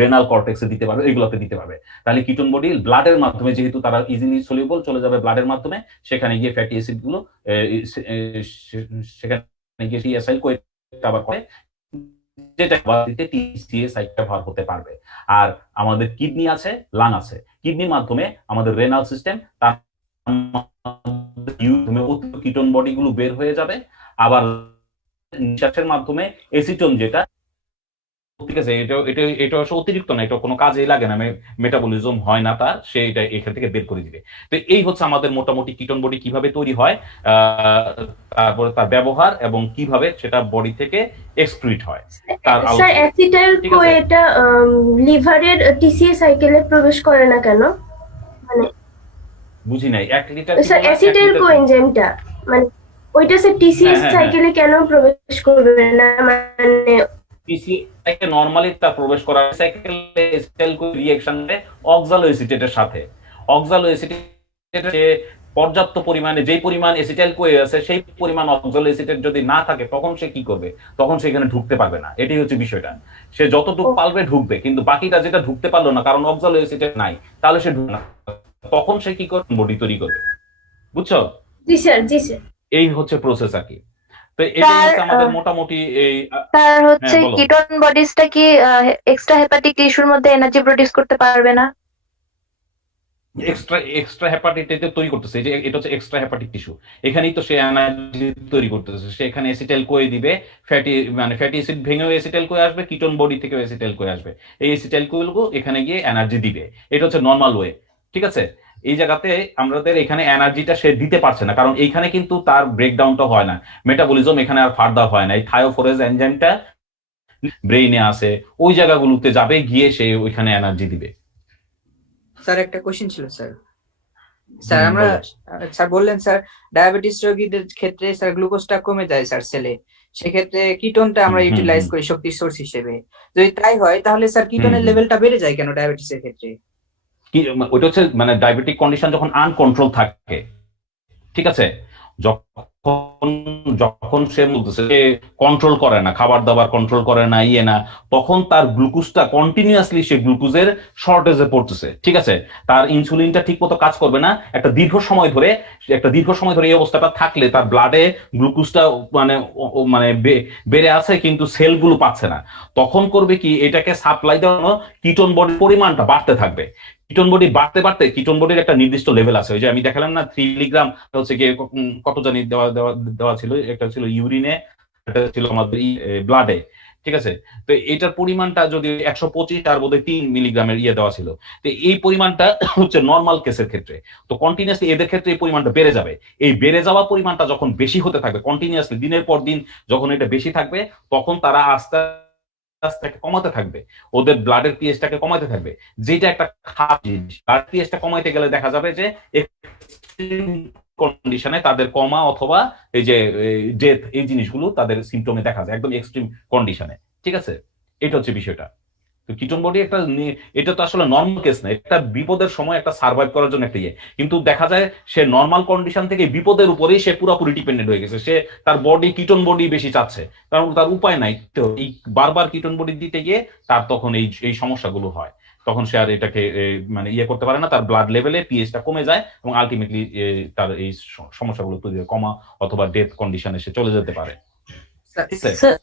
রেনাল কর্টেক্সে দিতে পারবে, এগুলোতে দিতে পারবে। তাহলে কিটোন বডি ব্লাডের মাধ্যমে, যেহেতু তারা ইজিলি সলিউবল, চলে যাবে ব্লাডের মাধ্যমে, সেখানে গিয়ে ফ্যাটি অ্যাসিড গুলো সেখানে গিয়ে এসিটাইল-কোয়ে আবার করে, যেটা টিসিএ সাইকেল ব্যবহার হতে পারবে। আর আমাদের কিডনি আছে, লাং আছে, কিডনির মাধ্যমে আমাদের রেনাল সিস্টেম, তার কিটোন বডি গুলো বের হয়ে যাবে। আবার নিঃশ্বাসের মাধ্যমে এসিটোন, যেটা ঠিক আছে, এটা অতিরিক্ত না, এটা কোনো কাজেই লাগে না, মেটাবলিজম হয় না তার, সে এটা এখান থেকে বের করে দিবে। তো এই হচ্ছে আমাদের মোটামুটি কিটোন বডি কিভাবে তৈরি হয়, তারপরে তার ব্যবহার এবং কিভাবে সেটা বডি থেকে এক্সক্রিট হয়। স্যার অ্যাসিটাইল-কোয়ে এটা লিভারের টিসিএ সাইকেলে প্রবেশ করে না কেন, মানে বুঝি নাই। 1 লিটার স্যার অ্যাসিটাইল-কোয়ে এনজাইমটা মানে ওইটা স্যার টিসিএস হ্যাঁ, হ্যাঁ, সাইকেলে কেন প্রবেশ করবে না, মানে পিসিআই নরমালি তা প্রবেশ করা সাইকেল এসিটাইল কো রিঅ্যাকশনে অক্সালো এসিটেটের সাথে অক্সালো এসিটেট পর্যাপ্ত পরিমাণে যেই পরিমাণ এসিটাইল কোয়ে আছে সেই পরিমাণ অক্সালো এসিটেট যদি না থাকে তখন সে কি করবে, তখন সে এখানে ঢুকতে পারবে না। এটাই হচ্ছে বিষয়টা। সে যতটুকু পারবে ঢুকবে, কিন্তু বাকিটা যেটা ঢুকতে পারলো না কারণ অক্সালো এসিটেট নাই, তাহলে সে ঢুকবে না। তখন সে কি করবে, বডি তৈরি করবে। বুঝছো? জি স্যার, জি স্যার। এই হচ্ছে প্রসেস আর কি। তো এটাই হচ্ছে আমাদের মোটামুটি এই স্যার হচ্ছে হ্যাঁ, বলো। কিটোন বডিজটা কি এক্সট্রা হেপাটিক টিস্যুর মধ্যে এনার্জি প্রোডিউস করতে পারবে না? এক্সট্রা হেপাটিক তৈরি করতেছে, এই যে এটা হচ্ছে এক্সট্রা হেপাটিক টিস্যু, এখানেই তো সে এনার্জি তৈরি করতেছে। সে এখানে অ্যাসিটাইল কোয়ে দিবে, ফ্যাটি অ্যাসিড ভেঙেও অ্যাসিটাইল কোয়ে আসবে, কিটোন বডি থেকেও অ্যাসিটাইল কোয়ে আসবে। এই অ্যাসিটাইল কোয়েগুলো এখানে গিয়ে এনার্জি দিবে। এটা হচ্ছে নর্মাল ওয়ে, ঠিক আছে? এই জায়গাতে আমাদের এখানে এনার্জিটা সে দিতে পারছে না, কারণ এইখানে কিন্তু তার ব্রেকডাউনটা হয় না, মেটাবলিজম এখানে আর ফার্দার হয় না। এই থায়োফোরেজ এনজাইমটা ব্রেইনে আছে, ওই জায়গাগুলোতে যাবে, গিয়ে সে ওইখানে এনার্জি দিবে। স্যার একটা কোশ্চেন ছিল স্যার। স্যার আমরা স্যার বললেন স্যার ডায়াবেটিস রোগীদের ক্ষেত্রে স্যার গ্লুকোজটা কমে যায় স্যার সেলে, সেক্ষেত্রে কিটোনটা আমরা ইউটিলাইজ করি শক্তির সোর্স হিসেবে। যদি তাই হয় তাহলে স্যার কিটোনের লেভেলটা বেড়ে যায় কেন ডায়াবেটিসের ক্ষেত্রে? কি ওইটা হচ্ছে ডায়াবেটিক কন্ডিশন যখন আনকন্ট্রোল থাকে, ঠিক আছে, যখন সে কন্ট্রোল করে না, খাবার দাবার কন্ট্রোল করে না, না, তখন তার গ্লুকোজটা কন্টিনিউয়াসলি সে গ্লুকোজের শর্টেজে পড়তেছে, ঠিক আছে? তার ইনসুলিনটা ঠিক মতো কাজ করবে না। একটা দীর্ঘ সময় ধরে এই অবস্থাটা থাকলে তার ব্লাডে গ্লুকোজটা বেড়ে আছে, কিন্তু সেলগুলো পাচ্ছে না। তখন করবে কি, এটাকে সাপ্লাই দেওয়ানো কিটোন বডির পরিমাণটা বাড়তে থাকবে। কিটোন বডি বাড়তে বাড়তে কিটোন বডির একটা নির্দিষ্ট লেভেল আছে, ওই যে আমি দেখালাম না 3 মিলিগ্রাম হচ্ছে গিয়ে কত জানি দেওয়া ছিল, একটা ছিল ইউরিনে, একটা ছিল আমাদের ব্লাডে, ঠিক আছে? তো এটার পরিমাণটা যদি 125 আর বোধহয় 3 মিলিগ্রামের দেওয়া ছিল। তো এই পরিমাণটা হচ্ছে নর্মাল কেসের ক্ষেত্রে। তো কন্টিনিউয়াসলি এদের ক্ষেত্রে এই পরিমাণটা বেড়ে যাবে। এই বেড়ে যাওয়া পরিমাণটা যখন বেশি হতে থাকবে, কন্টিনিউয়াসলি দিনের পর দিন যখন এটা বেশি থাকবে, তখন তারা আস্তে আস্তে কমাতে থাকবে, ওদের ব্লাডের পিএইচটাকে কমাতে থাকবে, যেটা একটা খারাপ জিনিস। ব্লাড পিএইচটা কমাইতে গেলে দেখা যাবে যে কন্ডিশনে তাদের কমা অথবা এই যে ডেথ, এই জিনিসগুলো তাদের সিমটমে দেখা যায় একদম এক্সট্রিম কন্ডিশনে, ঠিক আছে? এটা হচ্ছে বিষয়টা। তো কিটোন বডি একটা, এটা তো আসলে নর্মাল কেস না, একটা বিপদের সময় একটা সার্ভাইভ করার জন্য একটা কিন্তু দেখা যায় সে নর্মাল কন্ডিশন থেকে বিপদের উপরেই সে পুরোপুরি ডিপেন্ডেন্ট হয়ে গেছে। সে তার বডি কিটোন বডি বেশি চাচ্ছে, কারণ তার উপায় নাই। তো এই বারবার কিটোন বডি দিতে গিয়ে তার তখন এই সমস্যাগুলো হয়। তখন সে আর এটাকে করতে পারে না, তার ব্লাড লেভেলে পিএইচটা কমে যায় এবং আলটিমেটলি তার এই সমস্যাগুলো তৈরি কমা অথবা ডেথ কন্ডিশনে সে চলে যেতে পারে। স্যার